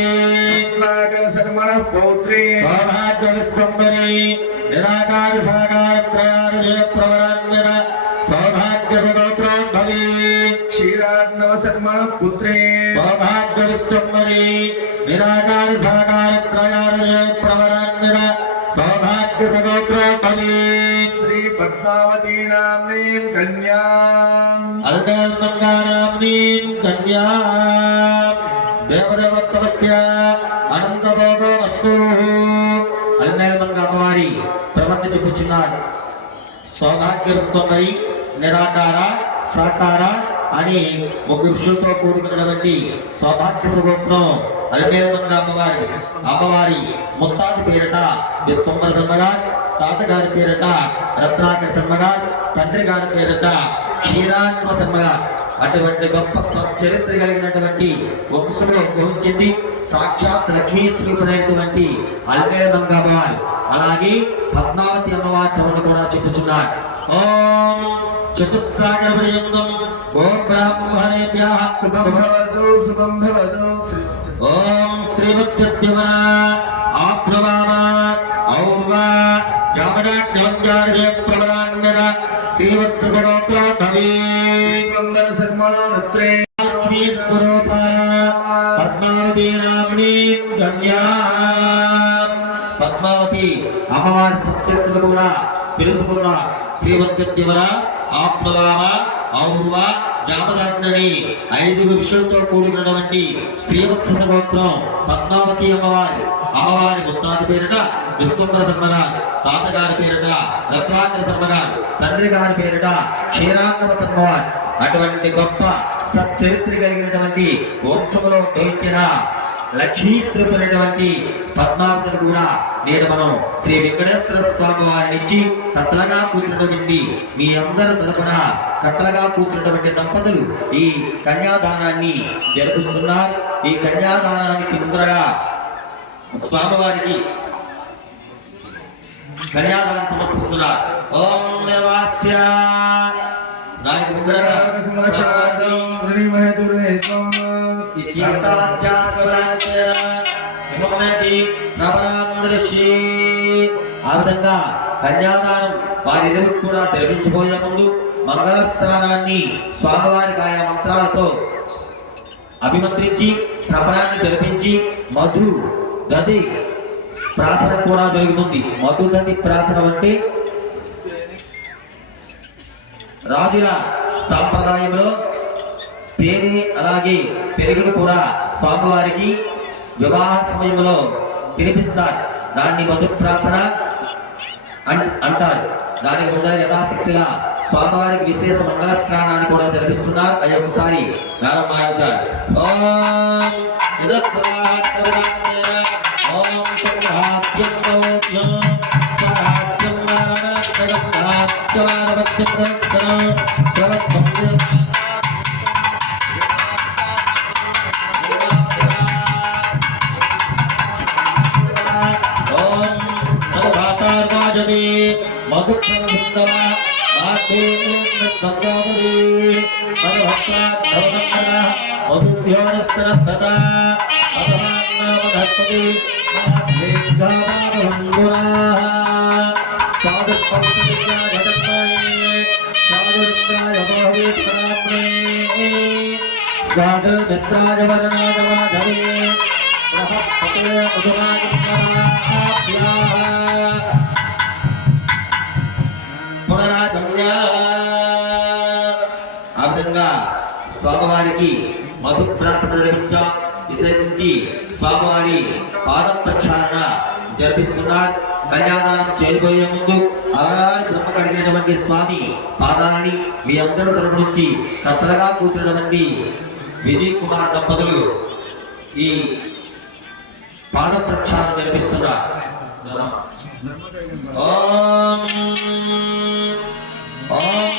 శర్మణ పౌత్రే సౌభాగ్య విశ్వంభరే నిరాకార సాకార త్రయార్ధ ప్రవరాన్విర సౌభాగ్య సగోత్రోద్భవీ క్షీరార్ణవ శర్మణ పుత్రే సౌభాగ్య విశ్వంభరే నిరాకార సాకార త్రయార్ధ ప్రవరాన్విర సౌభాగ్య సగోత్రోద్భవీ శ్రీ పద్మావతీ నామ్నీం కన్యా అల్మేల్మంగానామ్నీం కన్యా దేవదేవోత్తమస్య అనంతభోగో వస్తు. అల్మేల్మంగ అమ్మవారి ప్రవర్తన చెప్పుచున్నాడు. సౌభాగ్య విశ్వంభరి నిరాకార సాకార అని 3 విషయంతో కూడుకున్నటువంటి సౌభాగ్య స్వరూపం అల్మేల్మంగ అమ్మవారి ముత్తాత పేరిట విశ్వంబర శర్మగారు, తాతగారి పేరిట రత్నాకర శర్మగారు, తండ్రి గారి పేరిట క్షీరాత్మ శర్మగారు. అటువంటి గొప్ప చరిత్ర కలిగినటువంటి వంశంలో ఉద్భవించింది సాక్షాత్ లక్ష్మీ స్వరూపుడైనటువంటి అల్మేల్మంగ అమ్మవారు. అలాగే పద్మావతి అమ్మవారి చదువును కూడా చెప్పుచున్నారు. ఓం చతుస్సాగర పర్యంతం ఓం బ్రాహ్మణేభ్యః శుభం భవతు శుభం భవతు. ఓం శ్రీమద్యద్యమన ఆప్నవామ ఔర్వ యామదాజ్ఞార్య ప్రవరాన్విర శ్రీవత్సగోత్రోద్భవీ విశ్వంబర శర్మణోత్రే లక్ష్మీ స్వరూప పద్మావతి నామ్నీం కన్యా. పద్మావతి అమ్మవారి సత్యత్తులు కూడా తెలుసుకున్న శ్రీవత్యద్యమన ఆప్నవామ ఔర్వ జామదాగ్ని 5 విషయంతో కూడినటువంటి శ్రీవత్స గోత్రం పద్మావతి అమ్మవారి ముత్తాత పేరిట విశ్వంబర శర్మగారు, తాతగారి పేరిట రత్నాకర శర్మగారు, తండ్రి గారి పేరిట క్షీరాంగమ శర్మగారు. అటువంటి గొప్ప సచ్చరిత్ర కలిగినటువంటి వంశంలో ఉద్భవించిన లక్ష్మీ స్వరూపమైనటువంటి పద్మావతిని కూడా నేడు మనం శ్రీ వెంకటేశ్వర స్వామి వారి నుంచి కట్టలుగా కూర్చున్నటువంటి మీ అందరి తరపున కట్టలుగా కూర్చున్నటువంటి దంపతులు ఈ కన్యాదానాన్ని జరుపుతున్నారు. ఈ కన్యాదానానికి ముందరగా స్వామివారికి కన్యాదానం సమర్పిస్తున్నారు. ఓం దేవాస్య దానికి ముందరగా ఆ విధంగా కన్యాదానం వారిరువురు కూడా జరిపించబోయే ముందు మంగళ స్నానాన్ని స్వామివారికి ఆయా మంత్రాలతో అభిమంత్రించి శ్రవణాన్ని జరిపించి మధు దది ప్రాసనం కూడా జరుగుతుంది. మధు దది ప్రాసనం అంటే రాజుల సాంప్రదాయంలో తేనె అలాగే పెరుగును కూడా స్వామివారికి వివాహ సమయంలో తినిపిస్తారు. దాన్ని మధుప్రాసన అంటారు. దానికి ముందర యథాశక్తిగా స్వామివారికి విశేష మంగళ స్నానాన్ని కూడా జరిపిస్తున్నారు. అవి ఒకసారి ప్రారంభించారు. మధు శ్రీరంగమ మాతృ పరభక్త ధర్మకర మధుభ్యోరస్తరస్తదా అధమానామధర్పతి మాధ్యేగామాభంగునా సాధుపవిత్రజ్ఞా ఘటత్మయే సాధురుద్రాయ బాహువేత్రామ్నే సాధు మిత్రాయ వరణాగవాధరే బృహస్పతే మధుమాగమ్యా పునరాగమ్యా. ఆ విధంగా స్వామివారికి మధు ప్రార్థన జరిపించాం. విశేషించి స్వామివారి పాద ప్రక్షాళన జరిపిస్తున్నారు. కన్యాదానం చేయబోయే ముందు అలనాడు బ్రహ్మ కడిగినటువంటి స్వామి పాదాలని మీ అందరి తరపు నుంచి కత్తలుగా కూర్చున్నటువంటి విజయ్ కుమార్ దంపతులు ఈ పాద ప్రక్షాళన జరిపిస్తున్నారు. ఓం ఓం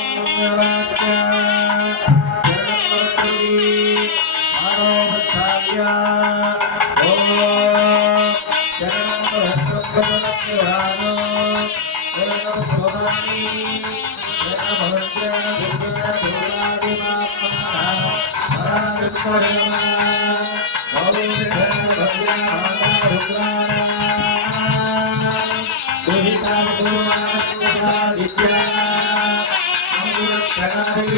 Thank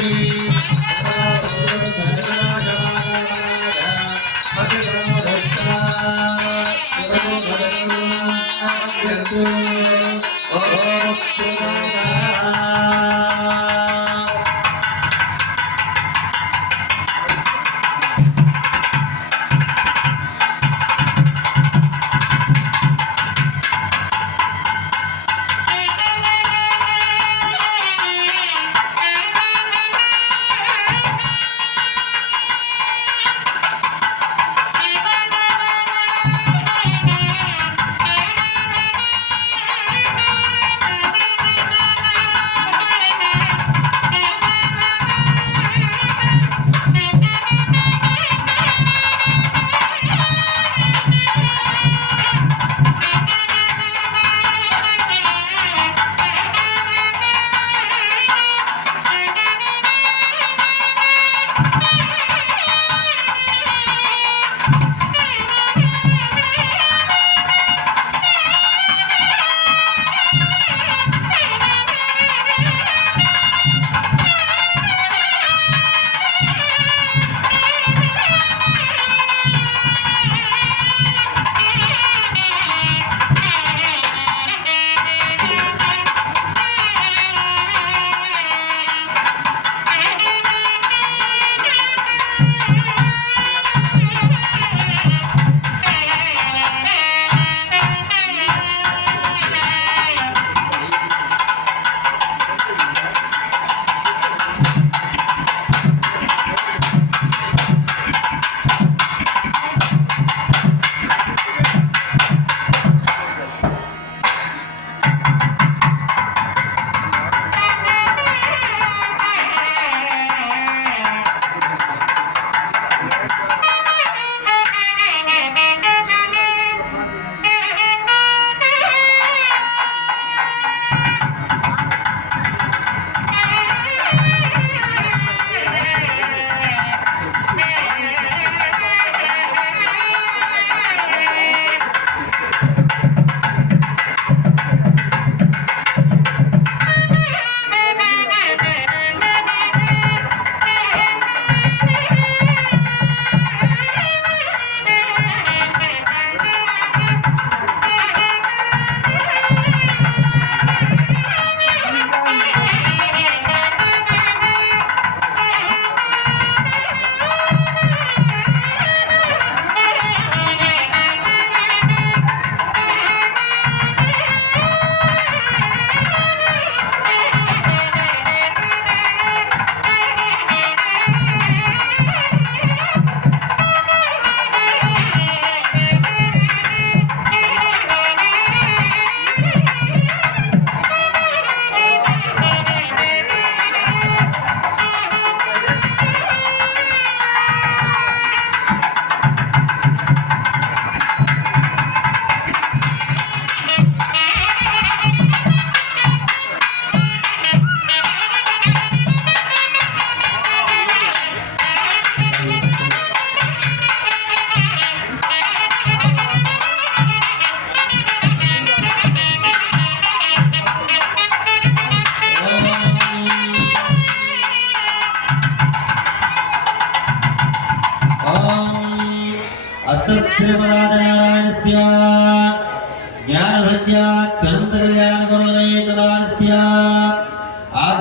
you.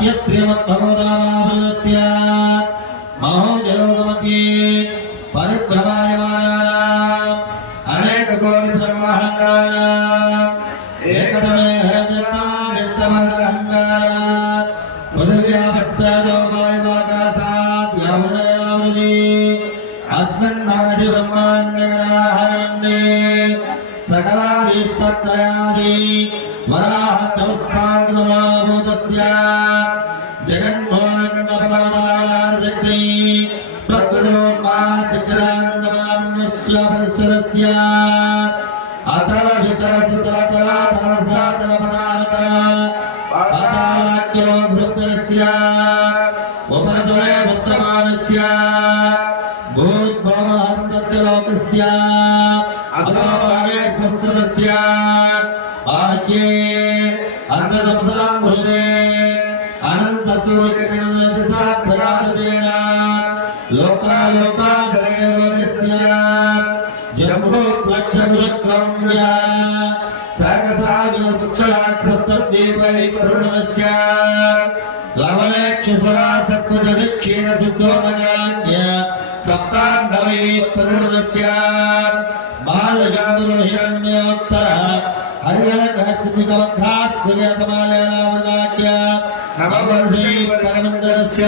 आद्य श्रीमद्भगवतामावृतस्य महोजयोगमध्ये परिभ्रमायमानानाम् अनेककोटिब्रह्माण्डानाम् एकतमे व्यक्तमहङ्कारात् पृथिव्यापश्चादोपायमाकाशात् यामुनयामृति अस्मिन् महति ब्रह्माण्डगणाहरण्ये सकलादिस्तत्रयादि वराह नमस्काराभूतस्य जगन्मोहनकण्डपवतारशक्ति प्रकृतिरोपादिग्रानन्दमान्यस्य परिष्ठदस्य अतल वितर सुतल तल तल सातल पदातल पातालाख्यो सप्तस्य उपरतले वर्तमानस्य भूतभवः सत्यलोकस्य अधोभागे स्वस्यस्य बाह्ये अंधतमसां हृदे अनन्तसूर्यकिरणदशा प्रकाशतेन लोकालोकाधरणस्य जम्बोत्लक्षमुलक्रम्य साकसाविलपुक्षराक्षसप्तद्वीपैकरुणस्य लवणेक्षुसरा सत्त्वजदिक्षीणशुद्धोदगान्य सप्ताण्डवै करुणस्य बालजन्तुरहिरण्योत्तर हरिहरकस्मिकमन्थास्मिगतमालयावृदाख्य नववर्षै परमण्डलस्य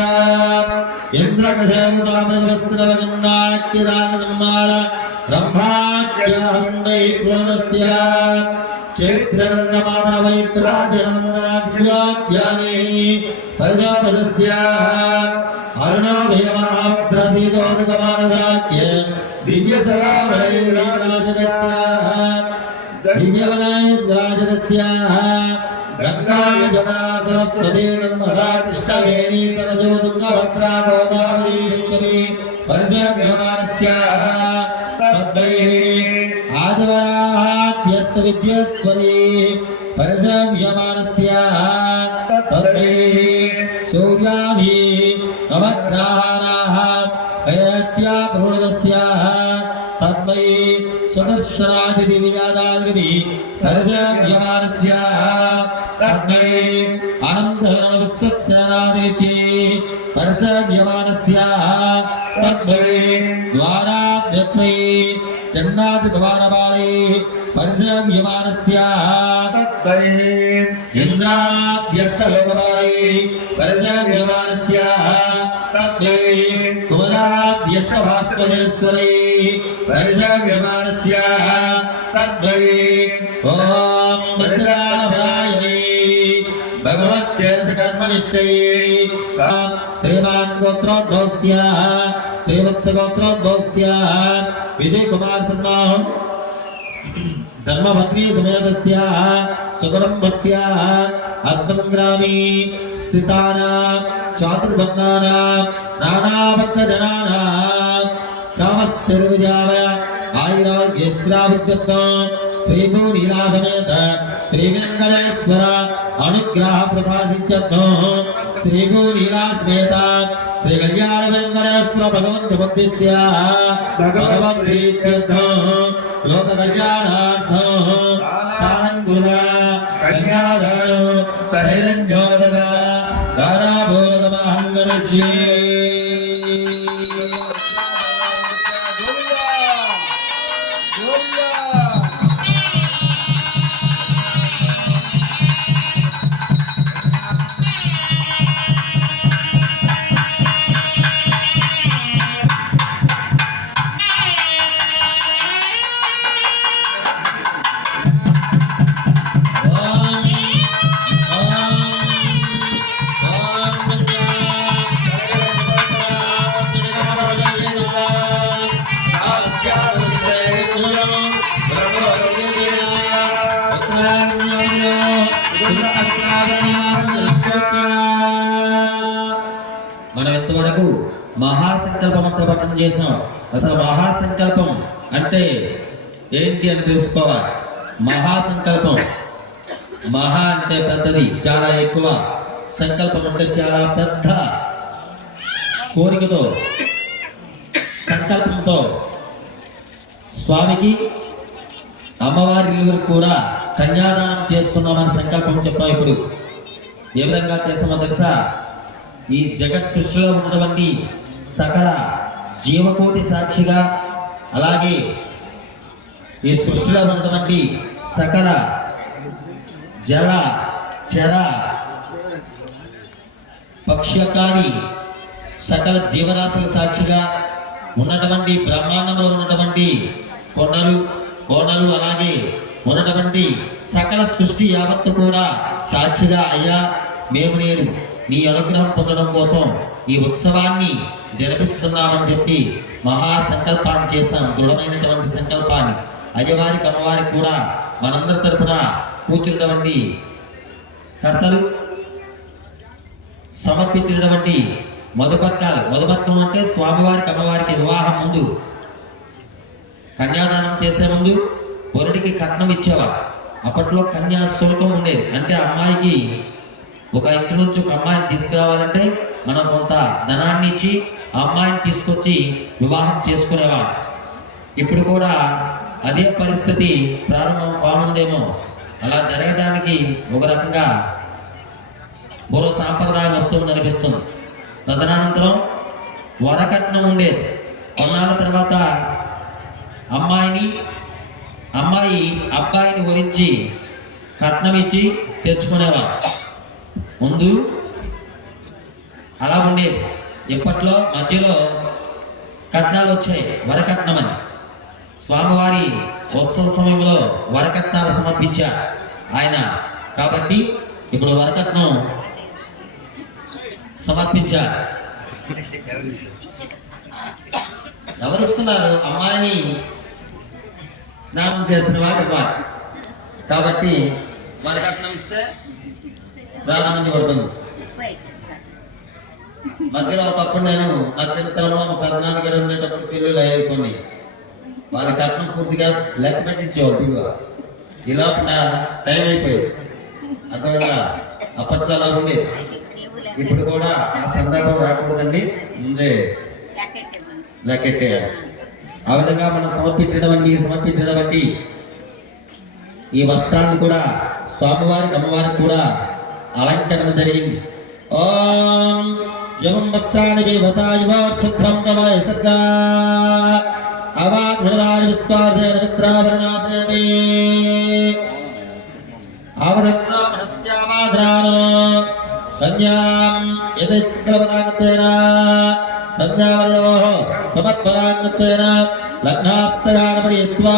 इन्द्रकशेमुदामृगवस्त्रवगन्नाख्यदाननिर्माळ ब्रह्माख्यहण्डै पूर्णस्य चैत्रनन्दमानवैत्राजनमदनाख्याख्याने प्रजापदस्य अरुणोदयमहाभद्रसीदोदकमानदाख्य दिव्यसरावरैराजस्य दिव्यवनैस्वराजस्य गंगा सरस्वती नर्मदा कृष्णवेणी सरजो तुंगभद्रा गोदावरी शङ्करी परिजव्यमानस्य तद्वैः आदिवराहाद्यस्त विद्यस्वरी परिजव्यमानस्य तद्वैः सूर्यादि नवग्रहाणाः अयत्या प्रणोदस्य तद्वैः सदर्शनादिदिव्यादादिभिः परिजव्यमानस्य तद्वैः अनन्तरणविश्वक्सेनादिति परिजव्यमानस्य तद्वैः द्वाराद्यत्वैः चन्नादिद्वारपालैः परिजव्यमानस्य तद्वैः इन्द्राद्यस्तलोकपालैः परिजव्यमानस्य तद्वैः कुमराद्यस्तभास्पदेश्वरैः परिजव्यमानस्य तद्वैः ॐ भद्राभरायै भगवत्यै सकर्मनिष्ठै श्रीमान् गोत्रोद्भवस्य श्रीवत्सगोत्रोद्भवस्य विजयकुमार शर्मा धर्मभद्री समेतस्य सुकुटुम्बस्य अस्मिन् ग्रामे स्थितानां चातुर्वर्णानां नानाभक्तजनानां कामस्थिर्विजयाय आयुरारोग्यैश्वर्याभिवृद्ध्यर्थं श्रीभूनीलासमेत श्रीवेङ्कटेश्वर अनुग्रह प्रसादित्यर्थं श्रीभूनीलासमेत श्रीकल्याणवेङ्कटेश्वर भगवन्तभक्तिस्य भगवत्प्रीत्यर्थं लोककल्याणार्थं सालङ्कृता कन्यादानो शैलन्योदका दाराभोगमहङ्गरश्ये మనం ఇంతవరకు మహాసంకల్ప మంత్ర పఠనం చేసాం. అసలు మహాసంకల్పం అంటే ఏంటి అని తెలుసుకోవాలి. మహాసంకల్పం, మహా అంటే పెద్దది, చాలా ఎక్కువ. సంకల్పం అంటే చాలా పెద్ద కోరికతో, సంకల్పంతో స్వామికి అమ్మవారి కూడా కన్యాదానం చేస్తున్నామని సంకల్పం చెప్తాం. ఇప్పుడు ఏ విధంగా చేసామో తెలుసా? ఈ జగత్ సృష్టిలో ఉన్నటువంటి సకల జీవకోటి సాక్షిగా, అలాగే ఈ సృష్టిలో ఉన్నటువంటి సకల జల చర పక్ష్యకారి సకల జీవరాశుల సాక్షిగా ఉన్నటువంటి బ్రహ్మాండంలో ఉన్నటువంటి కొండలు కోణలు, అలాగే ఉన్నటువంటి సకల సృష్టి యావత్తు కూడా సాక్షిగా, అయ్యా మేము నేను నీ అనుగ్రహం పొందడం కోసం ఈ ఉత్సవాన్ని జరిపిస్తున్నామని చెప్పి మహాసంకల్పాన్ని చేశాం. దృఢమైనటువంటి సంకల్పాన్ని అయ్యవారికి అమ్మవారికి కూడా మనందరి తరపున కూర్చున్నటువంటి కర్తలు సమర్పించినటువంటి మధుపత్రం అంటే స్వామివారికి అమ్మవారికి వివాహం ముందు కన్యాదానం చేసే ముందు పొరుడికి కట్నం ఇచ్చేవారు. అప్పట్లో కన్యా శుల్కం ఉండేది. అంటే అమ్మాయికి ఒక ఇంటి నుంచి ఒక అమ్మాయిని తీసుకురావాలంటే మనం కొంత ధనాన్ని ఇచ్చి ఆ అమ్మాయిని తీసుకొచ్చి వివాహం చేసుకునేవారు. ఇప్పుడు కూడా అదే పరిస్థితి ప్రారంభం కానుందేమో. అలా జరగడానికి ఒక రకంగా పూర్వ సాంప్రదాయం వస్తుంది అనిపిస్తుంది. తదనంతరం వరకట్నం ఉండేది. కొన్నాళ్ళ తర్వాత అమ్మాయి అబ్బాయిని వరించి కట్నం ఇచ్చి తెచ్చుకునేవారు. ముందు అలా ఉండేది. ఇప్పట్లో మధ్యలో కట్నాలు వచ్చాయి, వరకట్నం అని. స్వామివారి ఉత్సవ సమయంలో వరకట్నాలు సమర్పించారు ఆయన. కాబట్టి ఇప్పుడు వరకట్నం సమర్పించారు. ఎవరిస్తున్నారు? అమ్మాయిని దానం చేసిన వాటి వారు. కాబట్టి వరకట్నం ఇస్తే ప్రారంభించబడుతుంది. మధ్యలో ఒకప్పుడు నేను నా చిన్నతనంలో మా పెద్దనాన్నగారు ఉండేటప్పుడు పిల్లలు అయ్యేవి కొన్ని. వాళ్ళ కట్నం పూర్తిగా లెక్క పెట్టించేవాడు. ఇలా టైం అయిపోయేది. అర్థమైందా? అప్పట్లో అలా ఉండేది. ఇప్పుడు కూడా ఆ సందర్భం రాకూడదండి, ముందే లెక్కెట్టేయాలి. ఆ విధంగా మనం సమర్పించినటువంటి ఈ వస్త్రాన్ని కూడా స్వామివారికి అమ్మవారికి కూడా అలంకరణ జరిగింది. ఓం యం వస్త్రాణి వివసాయువాక్షత్రం తవాయ సర్గా అవాగ్రదాని విస్వార్ధేన మిత్రావరణాసేది ఆవదత్రామణస్యామాద్రానో కన్యాం యదస్కలపదాగతేన కన్యావరయోః సమత్పరాగతేన లగ్నాస్తగానపడిత్వా.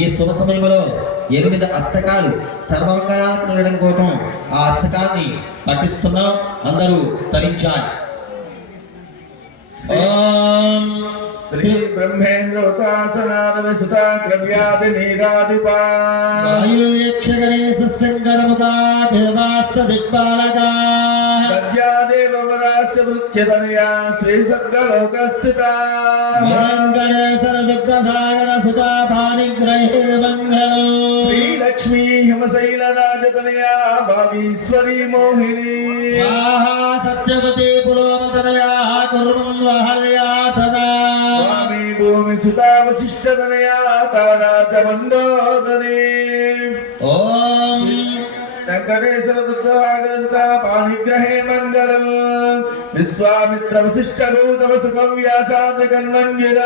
ఈ శుభ సమయంలో 8 అష్టకాలు సర్వమంగళాలకు కలగడం కోసం ఆ అష్టకాన్ని పఠిస్తున్నాం. అందరూ తరించాలి. ఓం శ్రీ బ్రహ్మేంద్రోతాసనారవిసుతా ద్రవ్యాది నీరాదిపా వాయుయక్షగణేశ శంకరముఖా దేవాస్త దిక్పాలకా సద్యాదేవరాశ్చ వృత్యతనయా శ్రీ సద్గలోకస్థితా గణేశన దుగ్ధసాగర సుతా పాణిగ్రహే మంగళం శ్రీ లక్ష్మీ హిమశైలరాజతనయా భావీశ్వరీ మోహిని స్వాహా సత్యవతి పురోమతనయా కుర్మన్ వహల్యా సదా స్వామి భూమి సుతా వశిష్ఠతనయా తారాజమండోదరి. ఓం వెంకటేశ్వర దుర్గాగ్రత పాణిగ్రహే మంగళం విశ్వామిత్ర వశిష్ఠ గౌతమ సుఖం వ్యాసాద్రికన్వంగిర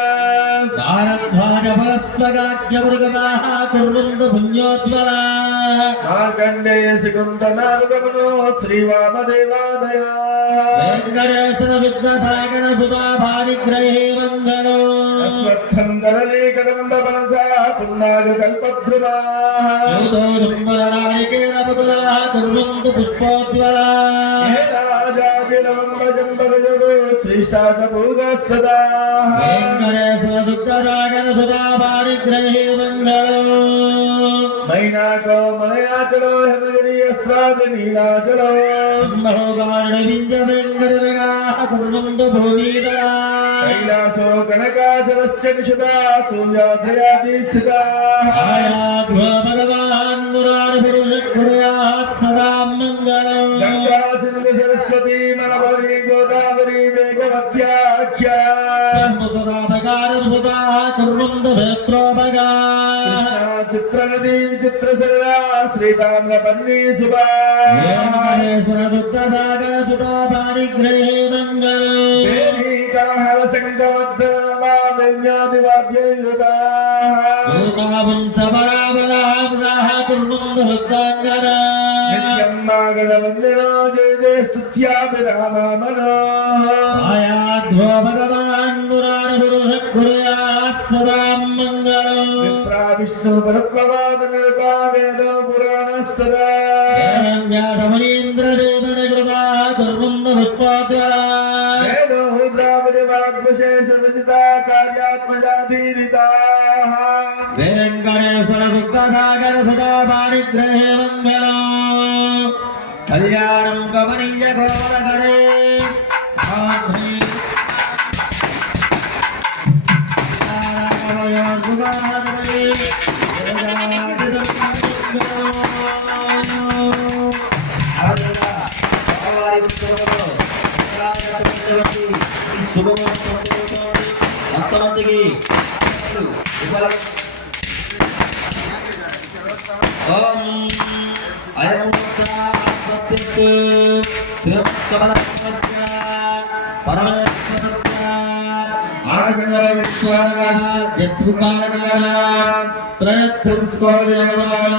భారద్వాజ ఫలస్వగాజ్ఞమృగమాః కుర్వంతు పుణ్యోజ్వలా మార్కండేయ శకుంత నారదమనో శ్రీవామదేవాదయా వెంకటేశ్వర విద్యాసాగర సుధా భానిగ్రహే మంగళం అశ్వత్థం గలలే కదంబ మనసా పున్నాగ కల్పద్రుమా చౌదోదంబర నారికేల బకులా కుర్వంతు పుష్పోజ్వలా శ్రేష్టాద భోగస్తదా వెంకటేశ్వర విద్యాసాగర సుధా భానిగ్రహే మంగళం మైనాకో మలయాచలో హేమగిరి అస్త్రాది నీలాచలో సంభోగారణ వింజ వెంకటనగా కుర్వంతు భూమిదలా కైలాసో కనకాచలశ్చ నిషదా సూర్యాద్రయాది స్థితా ఆయాధ్వ భగవాన్ మురారి పురుషకురయాత్ సదా మంగళం గంగా సింధు సరస్వతి మలబరి గోదావరి వేగవత్యాఖ్య సదా భగారం సదా కుర్వంతు భేత్రోభగా చిత్రనదీ చిత్రశిలా శ్రీతామ్రపర్ణి శుభా వెంకటేశ్వర శుద్ధ సాగర సుతాపాని గ్రహే మంగళం దేవి కలహర శంఖవర్ధన నమాదివాద్యయుతా సూతావం సబరాబరాబరాహ కుర్మంద వృద్ధాంగర నిత్యం మాగధ వందనో జయ జయ స్తుత్యాభిరామమనో ఆయాధ్వో భగవాన్ పురాణ పురుష కుర్యాత్ సదా మంగళం విప్రా విష్ణు పరత్వవాద నిరతా వేద పురాణస్తదా వ్యాధమణీంద్ర దేవన కృతా కుర్మంద పుష్పాద్వరా వేదో ద్రావిడ వాగ్విశేష విజితా కార్యాత్మజాధీరితా వెంకటేశ్వర శుద్ధ సాగర సుతాపాని గ్రహే మంగళం కళ్యాణం కమనీయ గోరగడే ఆధ్రీ తారకమయోర్ముగారమణి వేదాదిదం మంగళం ఆదరణ భగవాని ఉత్తరంలో శుభముహూర్తం జరుగుతోంది అంతమందికి ఓం అయముత్ర స్వస్తిస్తు శ్రీకమలస్య పరమేశ్వరస్య ఆగణవైశ్వర యస్ముకారణ త్రయత్రింస్కోదేవదాన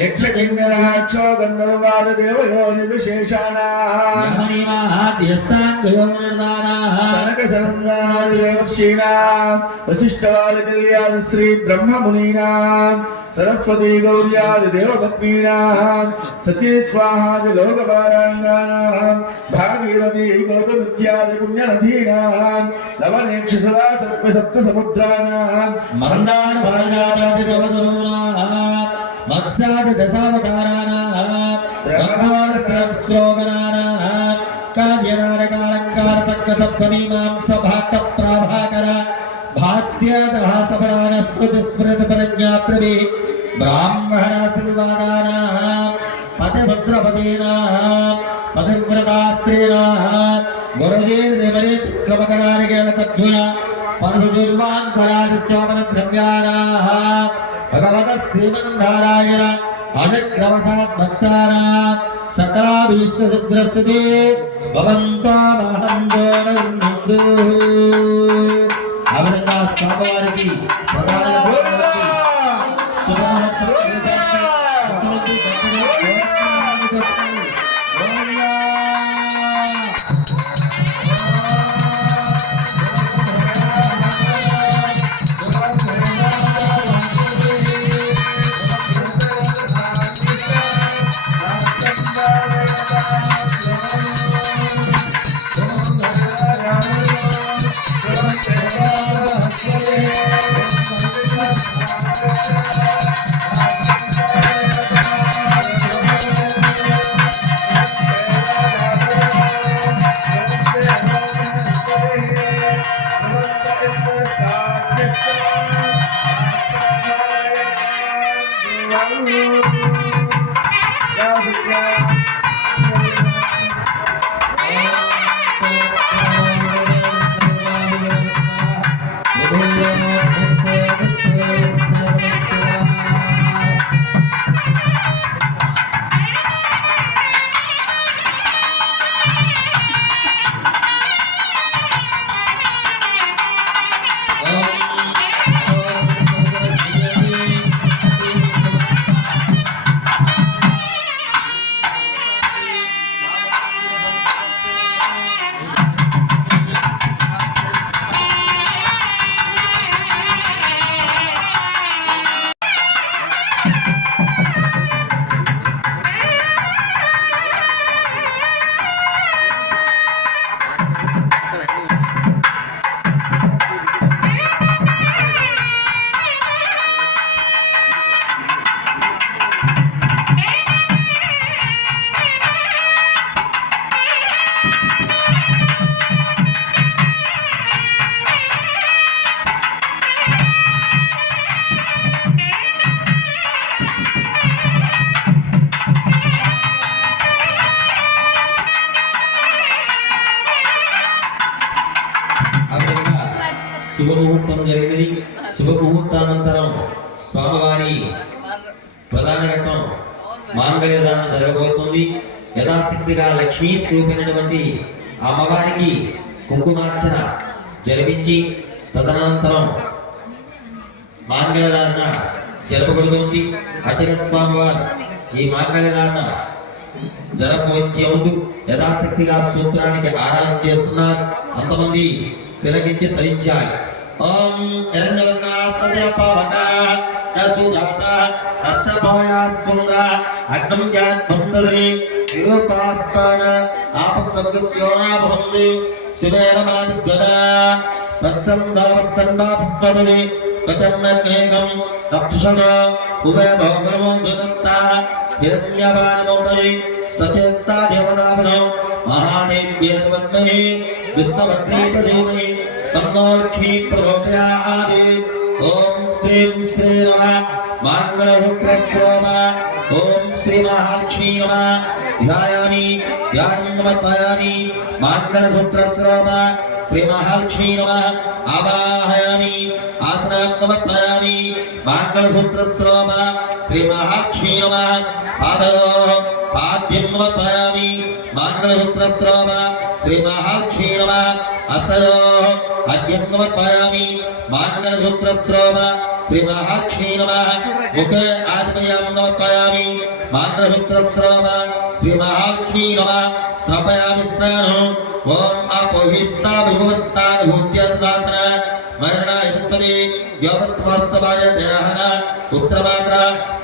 యక్షకింగరాక్షో గంధర్వాద దేవయోని విశేషాణ యమనీమాద్యస్తాంగయోనిర్దాన కనక సరంజానాది దేవర్షీణా వశిష్ఠవాలకల్యాది శ్రీ బ్రహ్మమునీనా సరస్వతీ గౌర్యాది దేవపత్నీనా సతీ స్వాహాది లోకపారాంగానా భాగీరథీ గౌతమిత్యాది పుణ్యనదీనా లవనేక్ష సదా సర్వ సప్త సముద్రానా మందార భారదాది జవదరునా మత్స్యాది దశావతారానా బ్రహ్మాండ సహస్రోగణానా కావ్యనాటకాలంకార తక్క సప్తమీమాంస భాట్ట ప్రాభాకర భాస్యదః సపరాణ స్మృతి స్మృతి ప్రజ్ఞాత్రవి బ్రాహ్మణాశీర్వాదానా పతిభద్రపదీనా పతివ్రతాస్త్రీనా గుణవే శ్రీమణి చక్రమకరానికేళ కర్జున పరదుర్వాంకరాది స్వామన ద్రవ్యానా భగవత శ్రీమన్నారాయణ అనుక్రమసాత్ భక్తానా సకల విశ్వశుద్రస్తుతి భవంతోమహం జోనర్నుండు ఆ విధంగా స్వామివారికి ప్రధాన శుభముహూర్తం జరిగినది. శుభముహూర్తానంతరం స్వామివారి ప్రధాన ఘట్టం మాంగళ్యదానం జరగబోతుంది. యథాశక్తిగా లక్ష్మీ స్వరూపినటువంటి అమ్మవారికి కుంకుమార్చన జరిపించి తదనంతరం మాంగళ్యదాన జరపబడుతుంది. అర్చక స్వామి వారు ఈ మాంగళ్యదాన జరపవచ్చే ముందు యథాశక్తిగా సూత్రానికి ఆరాధన చేస్తున్నారు. అంతమంది తిలకించి తరించాలి. ఓం ఎరంగవర్ణ సదయపవక యసుజాత అస్సభయాస్సుంద అగ్నం జాత్మందరి విరూపాస్తాన ఆపసగ్గస్యోనా భవస్తి శివేరమాదిద్వద వస్సందావస్తన్వాపస్పదలి గతమ్మగ్నేగం తప్షద ఉభయ భౌగ్రమో దునంత హిరణ్యబాణమోదయి సచేత్తా దేవతాపదం మహాదేవ్యేతవన్మహి విష్ణువద్రీతదేవై తన్నో లక్ష్మీ ప్రచోదయాది. ఓం శ్రీం శ్రీ నమః మాంగళరుద్రశ్రోమ. ఓం శ్రీ మహాలక్ష్మీ నమః. ధ్యాయామి ధ్యానం సమర్పయామి. మాంగళసూత్రశ్రోమ శ్రీ మహాలక్ష్మీ నమః. ఆవాహయామి ఆసనం సమర్పయామి. మాంగళసూత్రశ్రోమ శ్రీ మహాలక్ష్మీ నమః. పాద్యం సమర్పయామి. మాంగళసూత్రశ్రోమ శ్రీ మహాలక్ష్మీ నమః. అసయో అద్యం సమర్పయామి. మాంగళసూత్రశ్రోమ శ్రీ మహాలక్ష్మీ నమః. ముఖ ఆత్మయాం సమర్పయామి. మాంగళసూత్రశ్రోమ శ్రీ మహాలక్ష్మీ నమః. శ్రపయామి స్నానం. ఓం అపోహిస్తా విభవస్థాన భూత్యదాత్ర మరణాయత్పది వ్యవస్థవర్సమాయ దేహన ఉస్త్రమాత్ర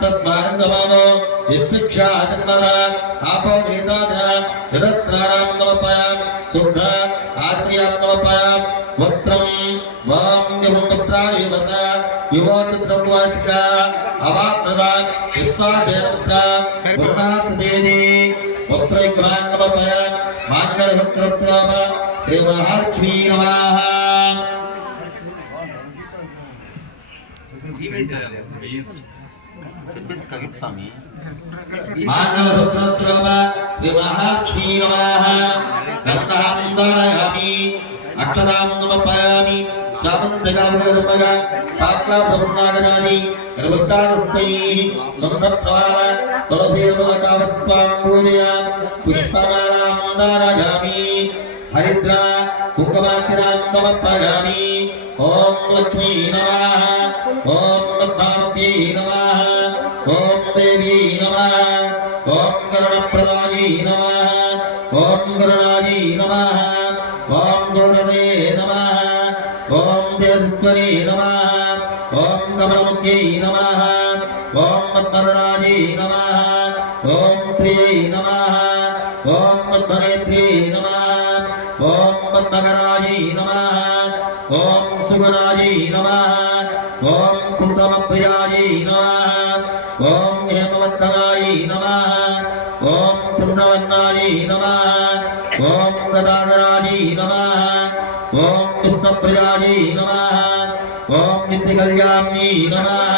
తస్మానందమానో విశిక్షా జన్మద ఆపో నితాద్ర యదస్నానం నమపయాం. శుద్ధ ఆత్మయాం నమపయాం. వస్త్రం వాం వస్త్రాణి వివస విమోచిత్రం వాసిక అవాప్రద విశ్వాదేవపుత్ర పూర్ణాసదేది వస్త్రైక్మాన్ నమపయాం. మాంగళసూత్రశ్రోమ శ్రీ మహాలక్ష్మీ నమః. మాంగళసూత్రశ్రోమ శ్రీ మహాలక్ష్మీ నమః. గంధాం ధారయామి. అక్షతాం సమర్పయామి. చామంతికామృగ పాత్రాభృన్నాగజాది నిర్వృష్టానుష్ఠైః నందప్రవాళ తులసీర్మలకావస్వాం పూజయామి. పుష్పమాలాం ధారయామి. హరిద్ర కుంకుమార్చనాం సమర్పయామి. ఓం లక్ష్మీ నమః. ఓం పద్మావత్యై నమః. ఓం దేవీ నమః. ఓం కరుణప్రదాయై నమః. ఓం కరుణాయై నమః. ఓం సూరదే నమః. ఓం దేవేశ్వరీ నమః. ఓం కమలముఖ్యై నమః. ఓం పద్మధరాజై నమః. ఓం శ్రీయై నమః. ఓం పద్మనేత్రీ నమః. ఓం పద్మకరాజై నమః. ఓం సుగుణాజై నమః. ఓం కుంకుమప్రియాజై నమః. ఓం హేమవర్ధనాయై నమః. ఓం చంద్రవర్ణాయై నమః. ఓం గదాధరాజై నమః. ఓం విష్ణుప్రియాజై నమః. ఓం నిత్యకళ్యాణ్యై నమః.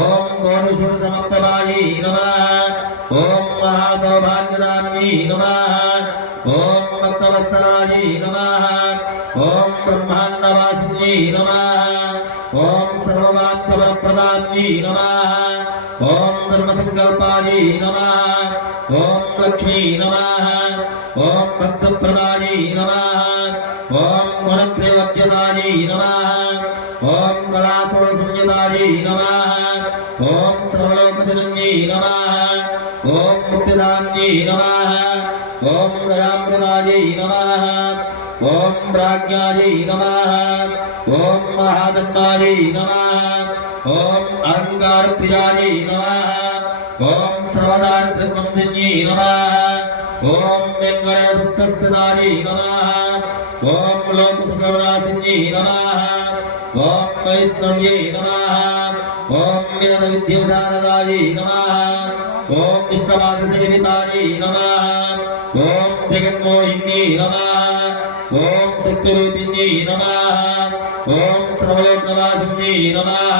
ఓం కోటిసూర్యసమప్రభాయై నమః. ఓం మహాసౌభాగ్యదాన్యై నమః. ఓం భక్తవత్సలాయై నమః. ఓం బ్రహ్మాండవాసిన్యై నమః. ఓం సర్వవాక్యవరప్రదాన్యై నమః. ఓం ధర్మసంకల్పాయై నమః. ఓం లక్ష్మీ నమః. ఓం భక్తప్రదాయై నమః. ఓం గుణత్రైవక్యదాయై నమః. ఓం కళాసోళసంయుతాయై నమః. ఓం సర్వలోకజనన్యై నమః. ఓం ముక్తిదాన్యై నమః. ఓం దయామృతాయై నమః. ఓం ప్రాజ్ఞాయై నమః. ఓం మహాధర్మాయై నమః. ఓం అహంకారప్రియాయై నమః. ఓం సర్వదారిద్ర్యవంశన్యై నమః. ఓం వెంకటేశ్వరస్థితాయై నమః. ఓం లోకసుఖవినాశిన్యై నమః. ఓం వైష్ణవ్యై నమః. ఓం వేద విద్యాసారదాయై నమః. ఓం విష్ణుపాదసేవితాయై నమః. ఓం జగన్మోహిన్యై నమః. ఓం శక్తిరూపిణ్యై నమః. ఓం సర్వలోకనివాసిన్యై నమః.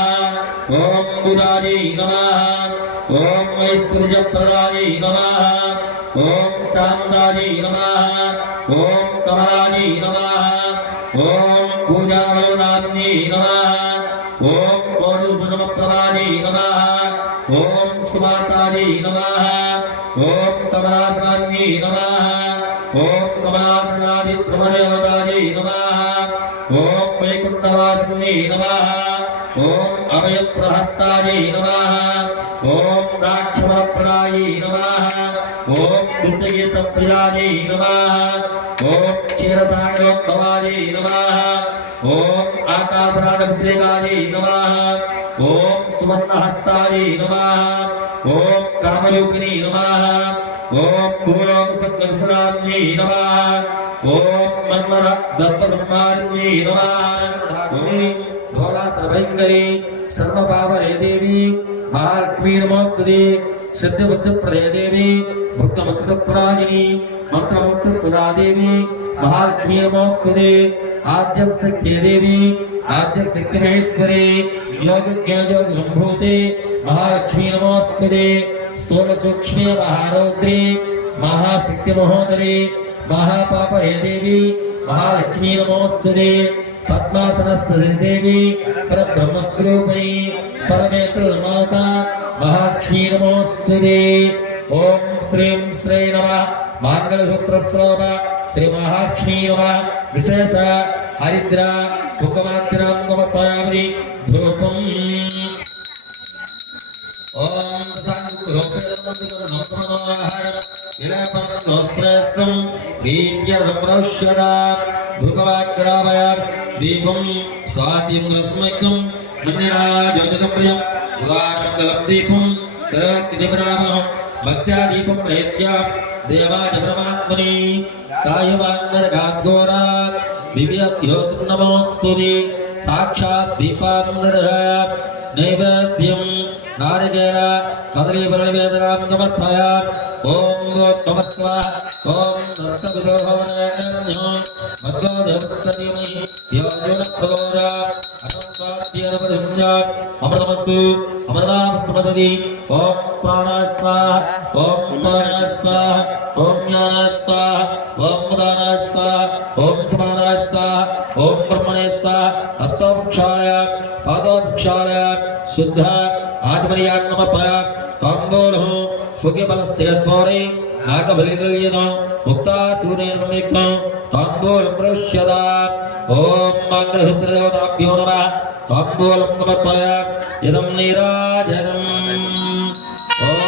ఓం బుధాయై నమః. ఓం ఐశ్వర్యప్రదాయై నమః. ఓం శాంతాయై నమః. ఓం కమలాయై నమః. ఓం పూజావయోదాన్యై నమః. ఓం కోటిసూర్యసమప్రభాయై నమః. ఓం ఓం కమలాసనాది త్రిమదేవతాయై నమః ఓం వైకుంఠవాసిన్యై నమః ఓం అభయప్రహస్తాయై నమః ఓం దాక్షమప్రాయై నమః ఓం దుర్గీతప్రియాయై నమః ఓం క్షీరసాగరోద్భవాయై నమః ఓం ఆకాశరాజపుత్రికాయై నమః ఓం సువర్ణహస్తాయై నమః ఓం కామరూపిణి నమః ఓం భూలోకసత్కల్పనామ్యై నమః ఓం మన్మర దర్పబ్రహ్మారిణ్యై నమః ఓం భోగాస్త్రభయంకరి సర్వపావనే దేవి మహాలక్ష్మీ నమోస్తుతే సిద్ధిబుద్ధిప్రదే దేవి భక్తముక్తప్రాజిని మంత్రముక్త సదాదేవి మహాలక్ష్మీ నమోస్తుతే ఆద్యశక్తి దేవి ఆద్యశక్తి మహేశ్వరి యోగజ్ఞాయోగ సంభూతే మహాలక్ష్మీ నమోస్తుతే స్థూల సూక్ష్మే మహారౌద్రి మహాశక్తి మహోదరి మహాపాపరే దేవి మహాలక్ష్మీ నమోస్తుతే పద్మాసనస్థితి దేవి పరబ్రహ్మస్వరూపిణి పరమేశ్వర మాత మహాలక్ష్మీ నమోస్తుతే ఓం శ్రీం శ్రీ నమః మంగళసూత్రస్రోమ శ్రీ మహాలక్ష్మీ నమః విశేష హరిద్ర కుంకుమార్చనం సమర్పయామి ధూపం ఓం సంకృహోపేదం ప్రీత్యర్థం ధూపవాగ్రావయ దీపం స్వాతింద్రస్మైకం మన్యరాజోజతం ప్రియం ఉదారంగలం దీపం సరక్తిదిబ్రాహ్మణం భక్త్యా దీపం ప్రేత్య దేవాయ పరమాత్మని కాయవాన్నరఘాద్ఘోరా దివ్యజ్యోతిం నమోస్తుతే సాక్షాత్ దీపాంతర నైవేద్యం నారికేల కదలీఫలనివేదనాం సమర్పయామి ఓం నమః శివాయ ఓం నమః భగవో దేవస్యమై యోజన ప్రచోదయాత్ అమృతమస్తు అమృతామస్తు పదది ఓం ప్రాణాయ స్వాహ ఓం ప్రాణాయ స్వాహ ఓం జ్ఞానాయ స్వాహ ఓం ఉదానాయ స్వాహ ఓం సమానాయ స్వాహ ఓం బ్రహ్మణే స్వాహ హస్తోపక్షాయ పాదోపక్షాయ శుద్ధ ఆత్మనియాన్ నమః తాంబూలం ఫుగ్యబలస్థిరత్వరే నాగబలిర్యదో ముక్తాచూర్ణేన సంయుక్తం తాంబూలం ప్రవిశ్యదా ఓం మంగళసూత్రదేవతాభ్యో నమః తాంబూలం సమర్పయామి ఇదం నీరాజనం ఓం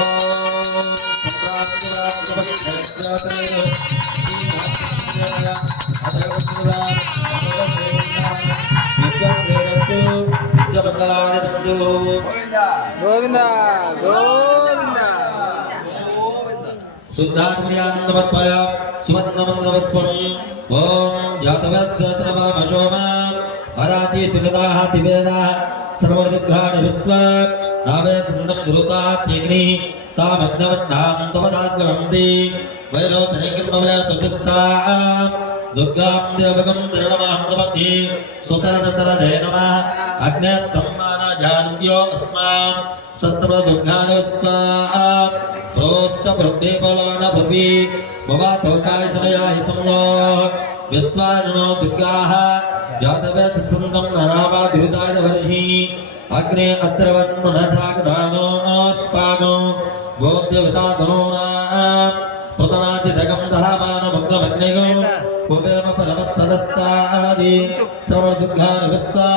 గోవింద గోవింద శుద్ధాత్మర్యానందమర్పయ సువర్ణమంత్రపుష్పం ఓం జాతవత్సహస్రపామశోమ హరాతి తులితాః తివేదాః సర్వదుర్గాణి విశ్వ నావే సందం ధృతాత్యగ్ని తామగ్నవన్నాం తవదాత్మలంది వైరోధనికింబల తతుస్థా దుర్గాం దేవగం దృఢమాం ప్రపద్యే సుతరతర జయ నమః అగ్నేత్తమ్మానాజానుభ్యో అస్మాన్ స్వస్త దుర్గాణి స్వాహా ప్రోష్ట ప్రదేవలాన భవి భవాతోకాయ తనయాహి సంయో విశ్వానో దుర్గాః జాతవేత సందం నరామా దురితాయ వర్షి అగ్నే అత్రవన్మనధాగ్నానో స్పాగో గోదేవతా గణోనా ప్రతనాచిదగం దహమాన భగ్నమగ్నిగో ఉపేమ పరమసదస్తాది శ్రవణదుర్గాని విశ్వా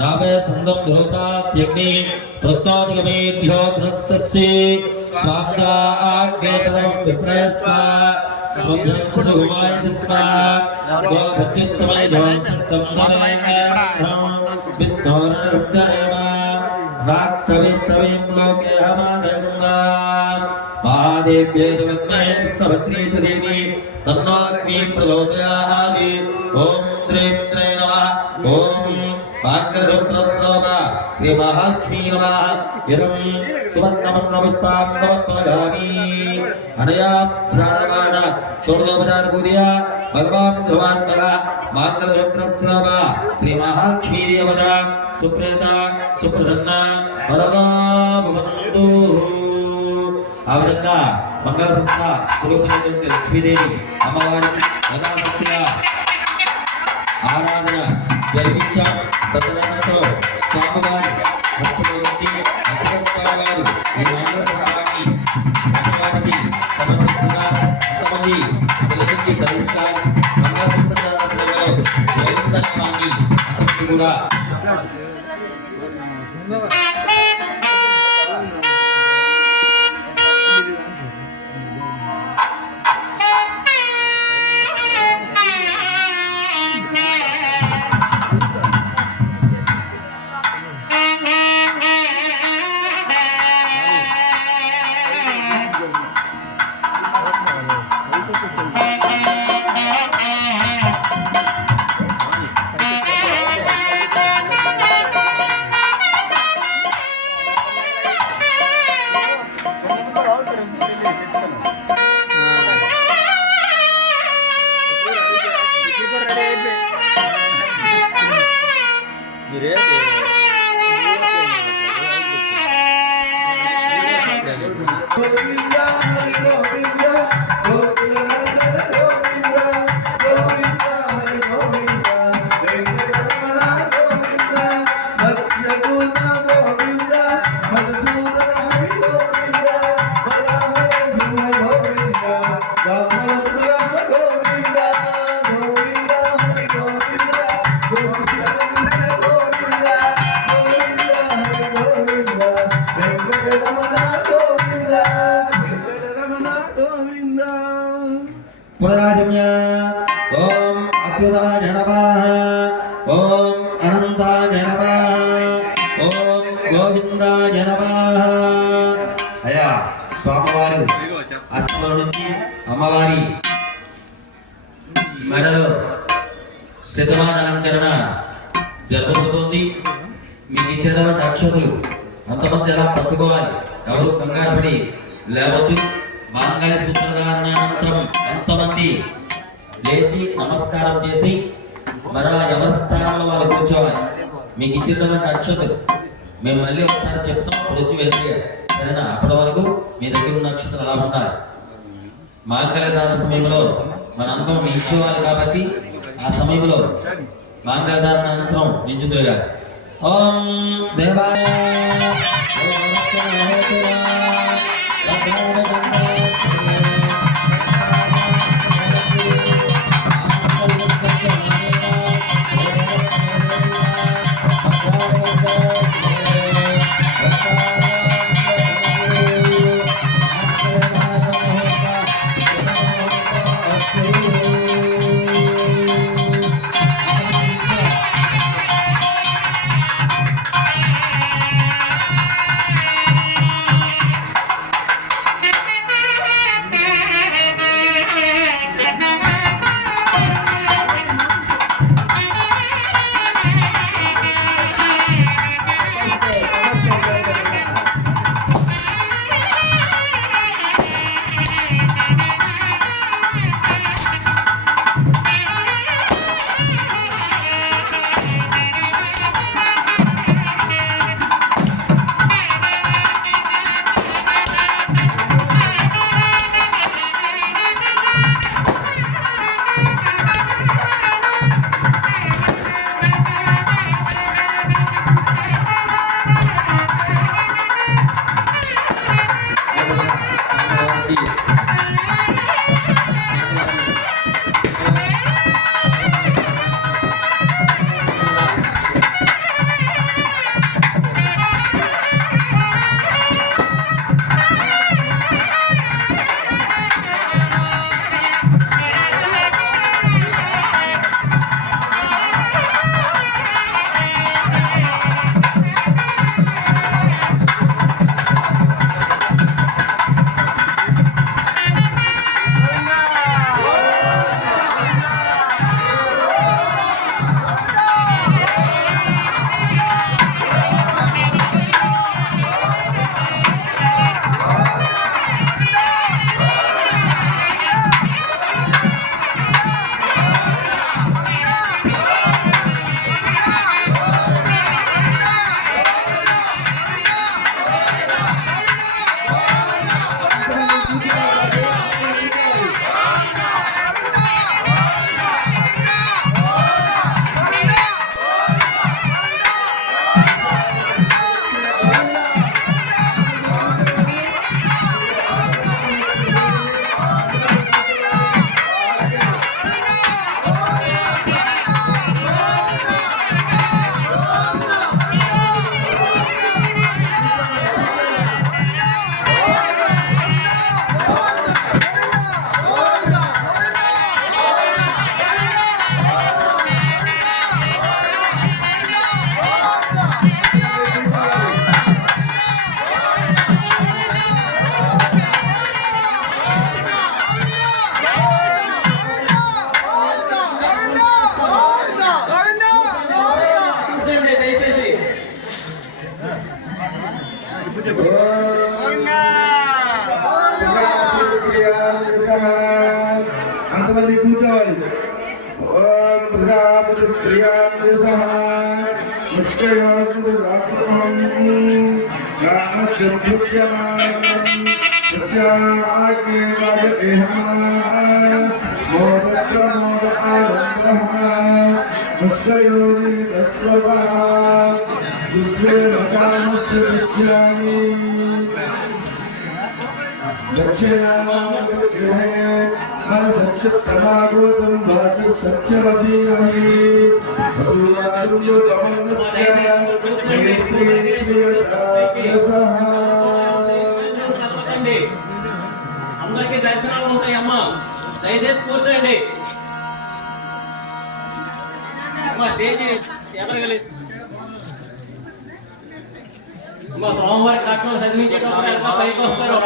నావే సందం ధృతాత్యగ్ని ప్రత్యాదిగమేభ్యో ధృత్సత్సి స్వాబ్దా ఆగ్నేతరం విప్రయస్వా స్వభ్యంచుమాయ స్వా గోభుత్యుత్తమై జోత్సత్తం విష్ణోరరుద్రనేమా రాక్షవిస్తవీం లోకే హమాదంగా महादेव्यै विद्महे विष्णुभद्रे च देवी तन्नो अग्निः प्रचोदयात् ओम द्रीं द्रै नमः ओम पाङ्गलसूत्रस्रोम श्री महालक्ष्मी नमः इदं सुवर्णमन्त्रपुष्पां समर्पयामि अनया श्रावण षोडशोपचारपूजया भगवान् ध्रुवात्मकः माङ्गलसूत्रस्रोम श्री महालक्ष्मी देवता सुप्रेता सुप्रसन्ना वरदा भवन्तु ఆ విధంగా మంగళసూత్ర స్వరూపిణైనటువంటి లక్ష్మీదేవి అమ్మవారికి యథాశక్తిగా ఆరాధన జరిపించాం. తదనంతరం స్వామివారి హస్తముల నుంచి అంతర స్వామివారు ఈ మంగళసూత్రాన్ని అమ్మవారికి సమర్పిస్తున్నారు. కొంతమంది తొలగించి ధరించాలి. మంగళసూత్రాలలో గోవిందనామాన్ని అతనికి కూడా గోవింద హరి గోవింద గోకుల నందన గోవింద గోవింద హరి గోవింద వెంకటరమణ గోవింద మత్స్యకూట గోవింద మధుసూదన హరి గోవింద వరాహ సింహ గోవింద రామచంద్ర గోవింద గోవింద హరి గోవింద గోకుల నందన గోవింద గోవింద హరి గోవింద వెంకటరమణ గోవింద వెంకటరమణ గోవింద పునరాజమ్య ఓం అత్యురాయ నమః ఓం అనంతాయ నమః ఓం గోవిందాయ నమః. అయ్యా స్వామివారు అస్తంలో నుంచి అమ్మవారి మెడలో శతమాన అలంకరణ జరుగుతుంది. మీకు ఇచ్చినటువంటి అక్షతులు అంతమంది ఎలా పట్టుకోవాలి, ఎవరు కంగారు పడి లేవద్దు. మాంగళ్య సూత్రధారణానంతరం ఎంతమంది లేచి నమస్కారం చేసి మరలా ఎవరి స్థానంలో వాళ్ళు కూర్చోవాలి. మీకు ఇచ్చినటువంటి అక్షతులు మేము మళ్ళీ ఒకసారి చెప్తాం, ఇప్పుడు వచ్చి వెళ్ళి సరేనా? అప్పటి వరకు మీ దగ్గర ఉన్న అక్షతలు అలా ఉండాలి. మాంగళ్యధారణ సమయంలో మన అందరం నిల్చోవాలి కాబట్టి ఆ సమయంలో మాంగళ్యధారణ అనంతరం నిల్చుదోయాలి. ఓం దేవాయ కూర్చోవాలి. ఓం ప్రజాపతి స్త్రియాం సహ ముష్కయోగ్రదాసమహం గామస్య భృత్యమానం తస్యాగ్నే వాజేహమా మోద ప్రమోద ఆనందః ముష్కయోని తస్వభా శుద్ధే మకామస్య విద్యామి दक्षिणाग्रहे सच्च समागोतम भाच सत्यवसीमहि वसुवारुण्यो भवनस्य श्री श्रीयताभ्यसः అందరికీ దర్శనాలు ఉంటాయి అమ్మా, దయచేసి కూర్చోండి అమ్మా. స్టేజ్ ఎదరగలి అమ్మా. సోమవారి కార్యక్రమం చదివించేటప్పుడు ఎంత పైకి వస్తారు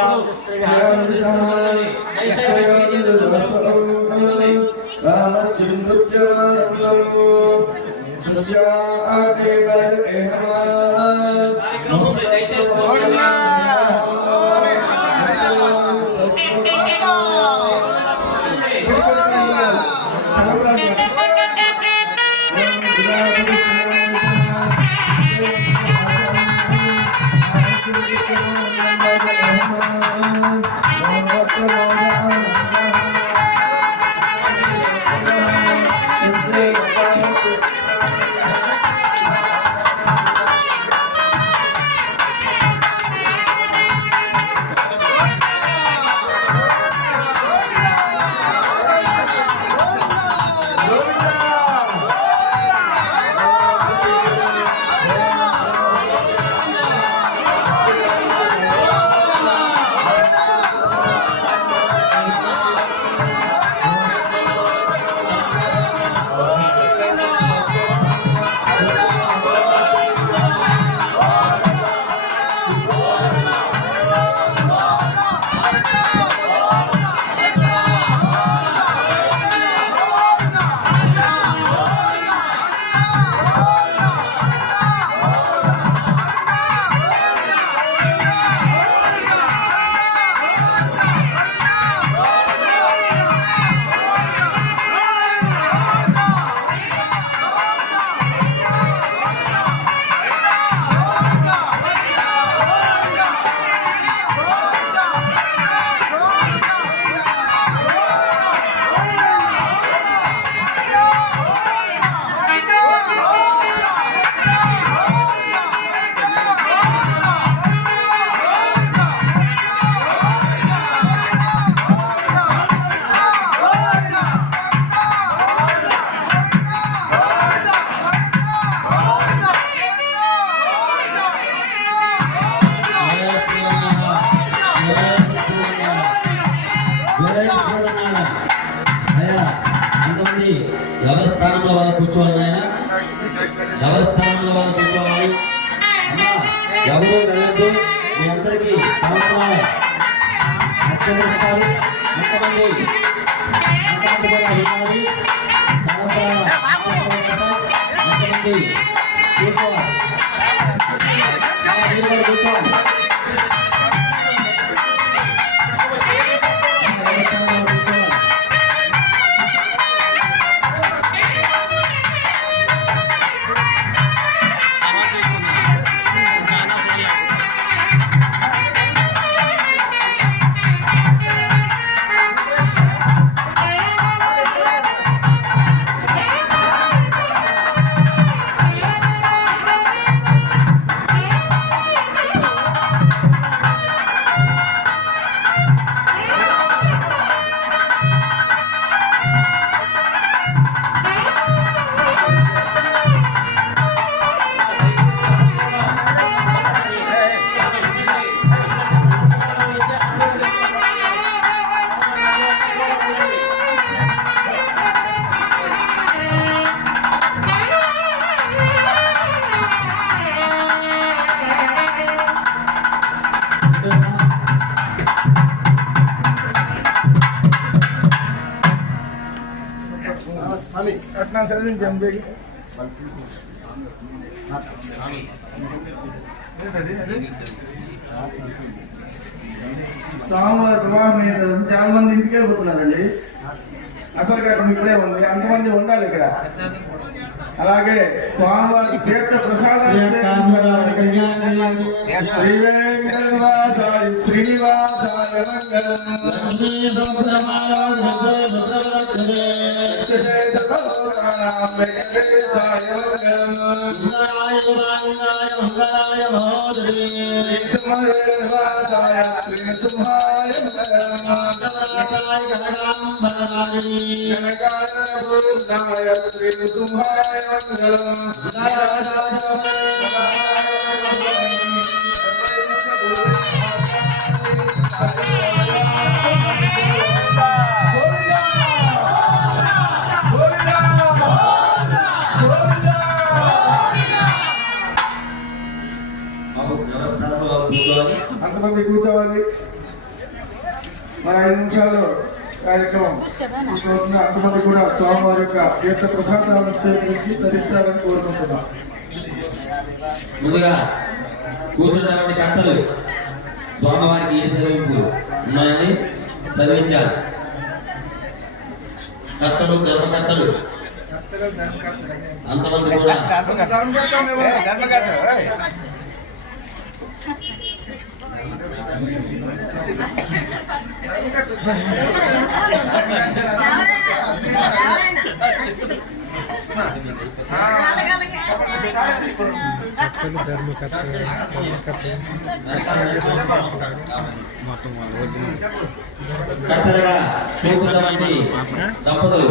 ఎవరి స్థానంలో వాళ్ళు కూర్చోవాలి నాయన, ఎవరి స్థానంలో వాళ్ళు కూర్చోవాలి. అమ్మా ఎవరు వెళ్ళద్దు, మీ అందరికీ ఎంతమంది కూర్చోవాలి. घटना चल जंबेगी చాలా మంది ఇంటికి వెళ్ళిపోతున్నారండి. అసలు ఘట్టం ఇక్కడే ఉంది, అంతమంది ఉండాలి ఇక్కడ. అలాగే స్వామివారి తీర్థ ప్రసాదాలు శ్రీ వెంకటేశ్వరాయ శ్రీనివాసాయ అంతమంది కూర్చోవాలి. మన 5 నిమిషాలు కార్యక్రమం అంతమంది కూడా స్వామివారి యొక్క తీర్థ ప్రసాదాలను స్వీకరించి ధరిస్తారని కోరుకుంటున్నాం. ముందుగా కూర్చున్నటువంటి కర్తలు స్వామివారికి ఏ చదివింపులు ఉన్నాయని చదివించాలి. కర్తలు ధర్మకర్తలు అంతమంది కూడా కర్తలుగా కూర్చున్నటువంటి దంపతులు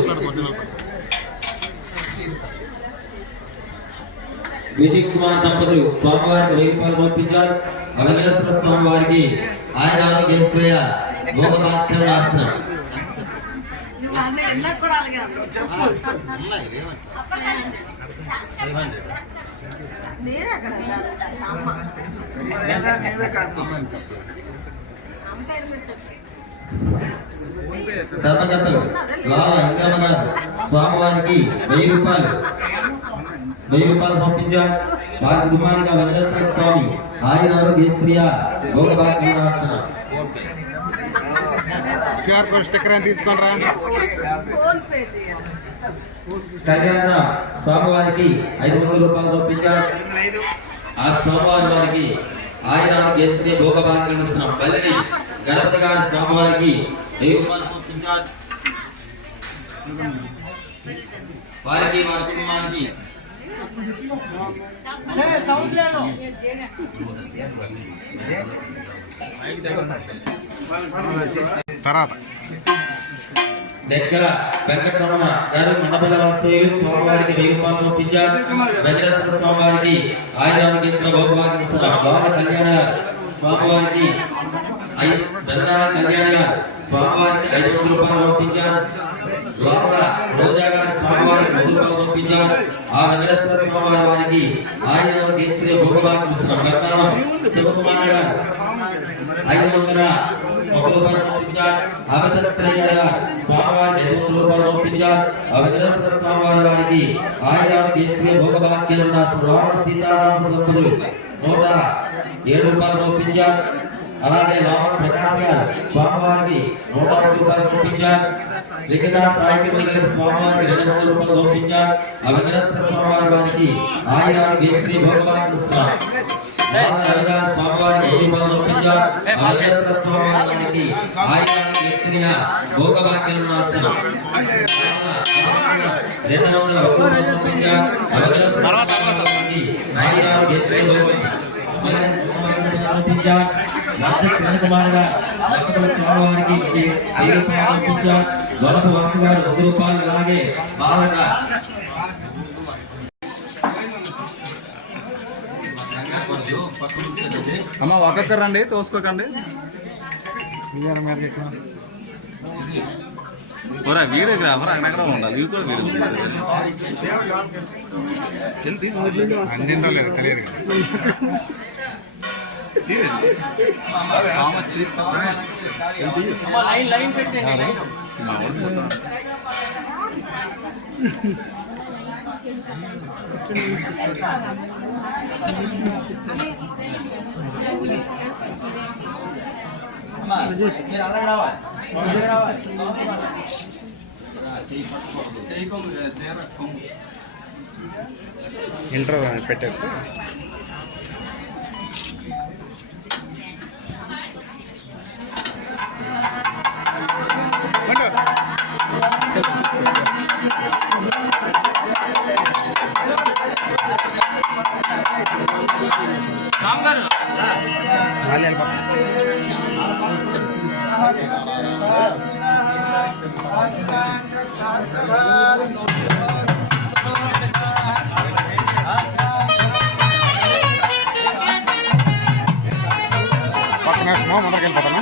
విజయ్ కుమార్ దంపతులు స్వామివారికి 1000 రూపాయలు పంపించారు. వెంకటేశ్వర స్వామి వారికి ఆయన ఆరోగ్యశ్రేయ భోగభాగ్యం రాస్తున్నారు. ధర్మకర్తలు లాల ఇంద్రమ్మ గారు స్వామివారికి 1000 రూపాయలు పంపించారు. వారి కుటుంబానికి వెంకటేశ్వర స్వామి ఆయన ఆరోగ్యశ్రేయ భోగభాగ్యం రాస్తున్నారు. కళ్యాణ స్వామివారికి 500 రూపాయలు పంపించారు. ఆ స్వామివారి వారికి ఆయన ఆరోగ్యశ్రేయ భోగభాగ్యం ఇస్తున్నాం. పల్లిని గణపతి గారి స్వామివారికి 1000 రూపాయలు పంపించారు. వారికి వారి కుటుంబానికి డెక్కల వెంకటరమణ గారు మండపల్ల వాస్తవ్యులు స్వామివారికి 1000 రూపాయలు పంపించారు. వెంకటేశ్వర స్వామివారికి ఆయన ఆరోగ్యశ్రేయ భోగభాగ్యం ఇస్తున్నాం. లోన కళ్యాణ స్వామివారికి స్వామివారికి 500 రూపాయలు పంపించారు. లోపల రోజా గారి స్వామివారికి 1000 రూపాయలు పంపించారు. ఆ వెంకటేశ్వర స్వామివారి వారికి ఆయన ఆరోగ్యశ్రేయ భోగభాగ్యం ఇస్తున్నాం. గతానం శివకుమార్ గారు 501 రూపాయలు పంపించారు. అమితశ్రేయ గారు స్వామివారికి 500 రూపాయలు పంపించారు. ఆ వెంకటేశ్వర స్వామివారి వారికి ఆయన ఆరోగ్యశ్రేయ భోగభాగ్యం రామ సీతారామ దంపతులు 107 రూపాయలు పంపించారు. అలాగే రామ ప్రకాశ్ గారు స్వామివారికి 101 రూపాయలు పంపించారు. లిఖిత సాయికి స్వామివారికి 200 రూపాయలు పంపించారు. ఆ వెంకటేశ్వర స్వామివారి వారికి ఆయన ఆరోగ్యశ్రేయ భోగభాగ్యం ఇస్తున్నారు. స్వామివారికి 1000 రూపాయలు పంపించారు. ఆ వెంకటేశ్వర స్వామివారి వారికి ఆయన ఆరోగ్యశ్రేయ భోగభాగ్యం రాస్తున్నారు. 201 రూపాయలు పంపించారు. ఆ వెంకటేశ్వర స్వామివారికి ఆయన ఆరోగ్యశ్రేయ పంపించారు. కుమార్ గారు స్వామివారికి 1000 రూపాయలు పంపించారు. వరపు వాసు గారు 100 రూపాయలు. అలాగే బాలక అమ్మ ఒక్కొక్కరండి తోసుకోకండి. వీడియోగ్రాఫర్ అక్కడ ఉండాలి. అందిందో లేదు తెలియదు. లైన్ పెట్టండి. మీరు అలాగే రావాలి. ఇంటర్ పెట్టేస్తే పక్కన ముందరికి వెళ్ళిపోతాను.